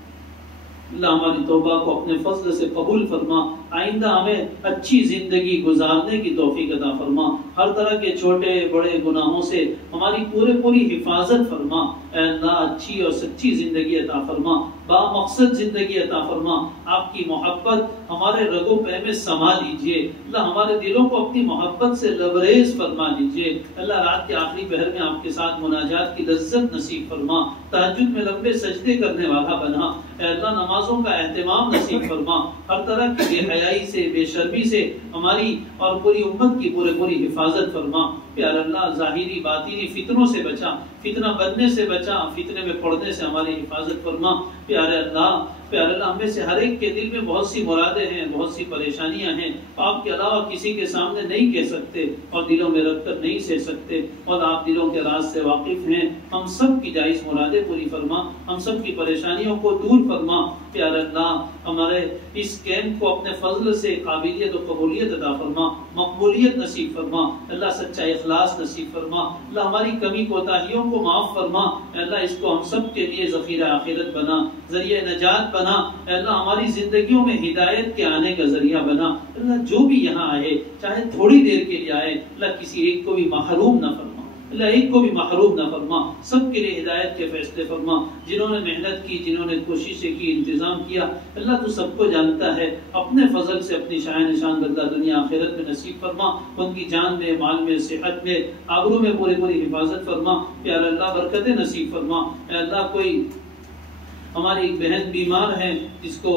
اللہ ہماری توبہ کو اپنے فضل سے قبول فرما، آئندہ ہمیں اچھی زندگی گزارنے کی توفیق عطا فرما، ہر طرح کے چھوٹے بڑے گناہوں سے ہماری پوری حفاظت فرما۔ اے اللہ اچھی اور سچی زندگی عطا فرما، با مقصد زندگی عطا فرما، آپ کی محبت ہمارے رگوں پہ میں سما دیجئے۔ اللہ ہمارے دلوں کو اپنی محبت سے لبریز فرما دیجئے۔ اللہ رات کے آخری پہر میں آپ کے ساتھ مناجات کی لذت نصیب فرما، تہجد میں لمبے سجدے کرنے والا بنا۔ اے اللہ نمازوں کا اہتمام نصیب فرما، ہر طرح کی بے حیائی سے، بے شرمی سے ہماری اور پوری امت کی پوری حفاظت فرما۔ پیارے اللہ ظاہری باطنی فتنوں سے بچا، فتنہ بننے سے بچا، فتنے میں پڑنے سے ہماری حفاظت فرما۔ پیارے اللہ ہم میں سے ہر ایک کے دل میں بہت سی مرادیں ہیں، بہت سی پریشانیاں ہیں، آپ کے علاوہ کسی کے سامنے نہیں کہہ سکتے اور دلوں میں رکھ کر نہیں سہ سکتے، اور آپ دلوں کے راز سے واقف ہیں۔ ہم سب کی جائز مرادیں پوری فرما، ہم سب کی پریشانیوں کو دور فرما۔ پیارے اللہ ہمارے اس کیمپ کو اپنے فضل سے قابلیت و قبولیت عطا فرما، مقبولیت نصیب فرما۔ اللہ سچا اخلاص نصیب فرما، اللہ ہماری کمی کوتاہیوں کو معاف فرما۔ اللہ اس کو ہم سب کے لیے ذخیرہ آخرت بنا، ذریعہ نجات بنا۔ اللہ ہماری زندگیوں میں ہدایت کے آنے کا ذریعہ بنا۔ اللہ جو بھی یہاں آئے چاہے تھوڑی دیر کے لیے آئے، اللہ کسی ایک کو بھی محروم نہ فرما، اللہ ایک کو بھی محروم نہ فرما، سب کے لیے ہدایت کے فیصلے فرما۔ جنہوں نے محنت کی، جنہوں نے کوششیں کی، انتظام کیا، اللہ تو سب کو جانتا ہے، اپنے فضل سے اپنی شاہ نشان بدلہ دنیا آخرت میں نصیب فرما۔ ان کی جان میں، مال میں، صحت میں، آبرو میں پوری حفاظت فرما۔ پیارے اللہ برکتیں نصیب فرما۔ اے اللہ کوئی ہماری ایک بہن بیمار ہے جس کو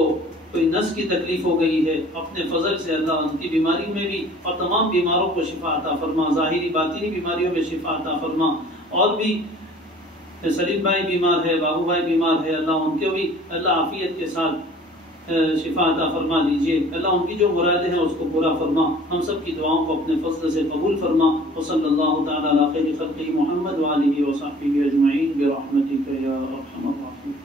کوئی نس کی تکلیف ہو گئی ہے، اپنے فضل سے اللہ ان کی بیماری میں بھی اور تمام بیماروں کو شفا عطا فرما، ظاہری باطنی بیماریوں میں شفا عطا فرما۔ اور بھی سلیم بھائی بیمار ہے، بابو بھائی بیمار ہے، اللہ ان کے بھی اللہ عافیت کے ساتھ شفا عطا فرما دیجئے۔ اللہ ان کی جو مرادیں ہیں اس کو پورا فرما، ہم سب کی دعاؤں کو اپنے فضل سے قبول فرما۔ وصلی اللہ تعالی علی خیر خلقہ محمد وآلہ وصحبہ اجمعین برحمتک یا ارحم الراحمین۔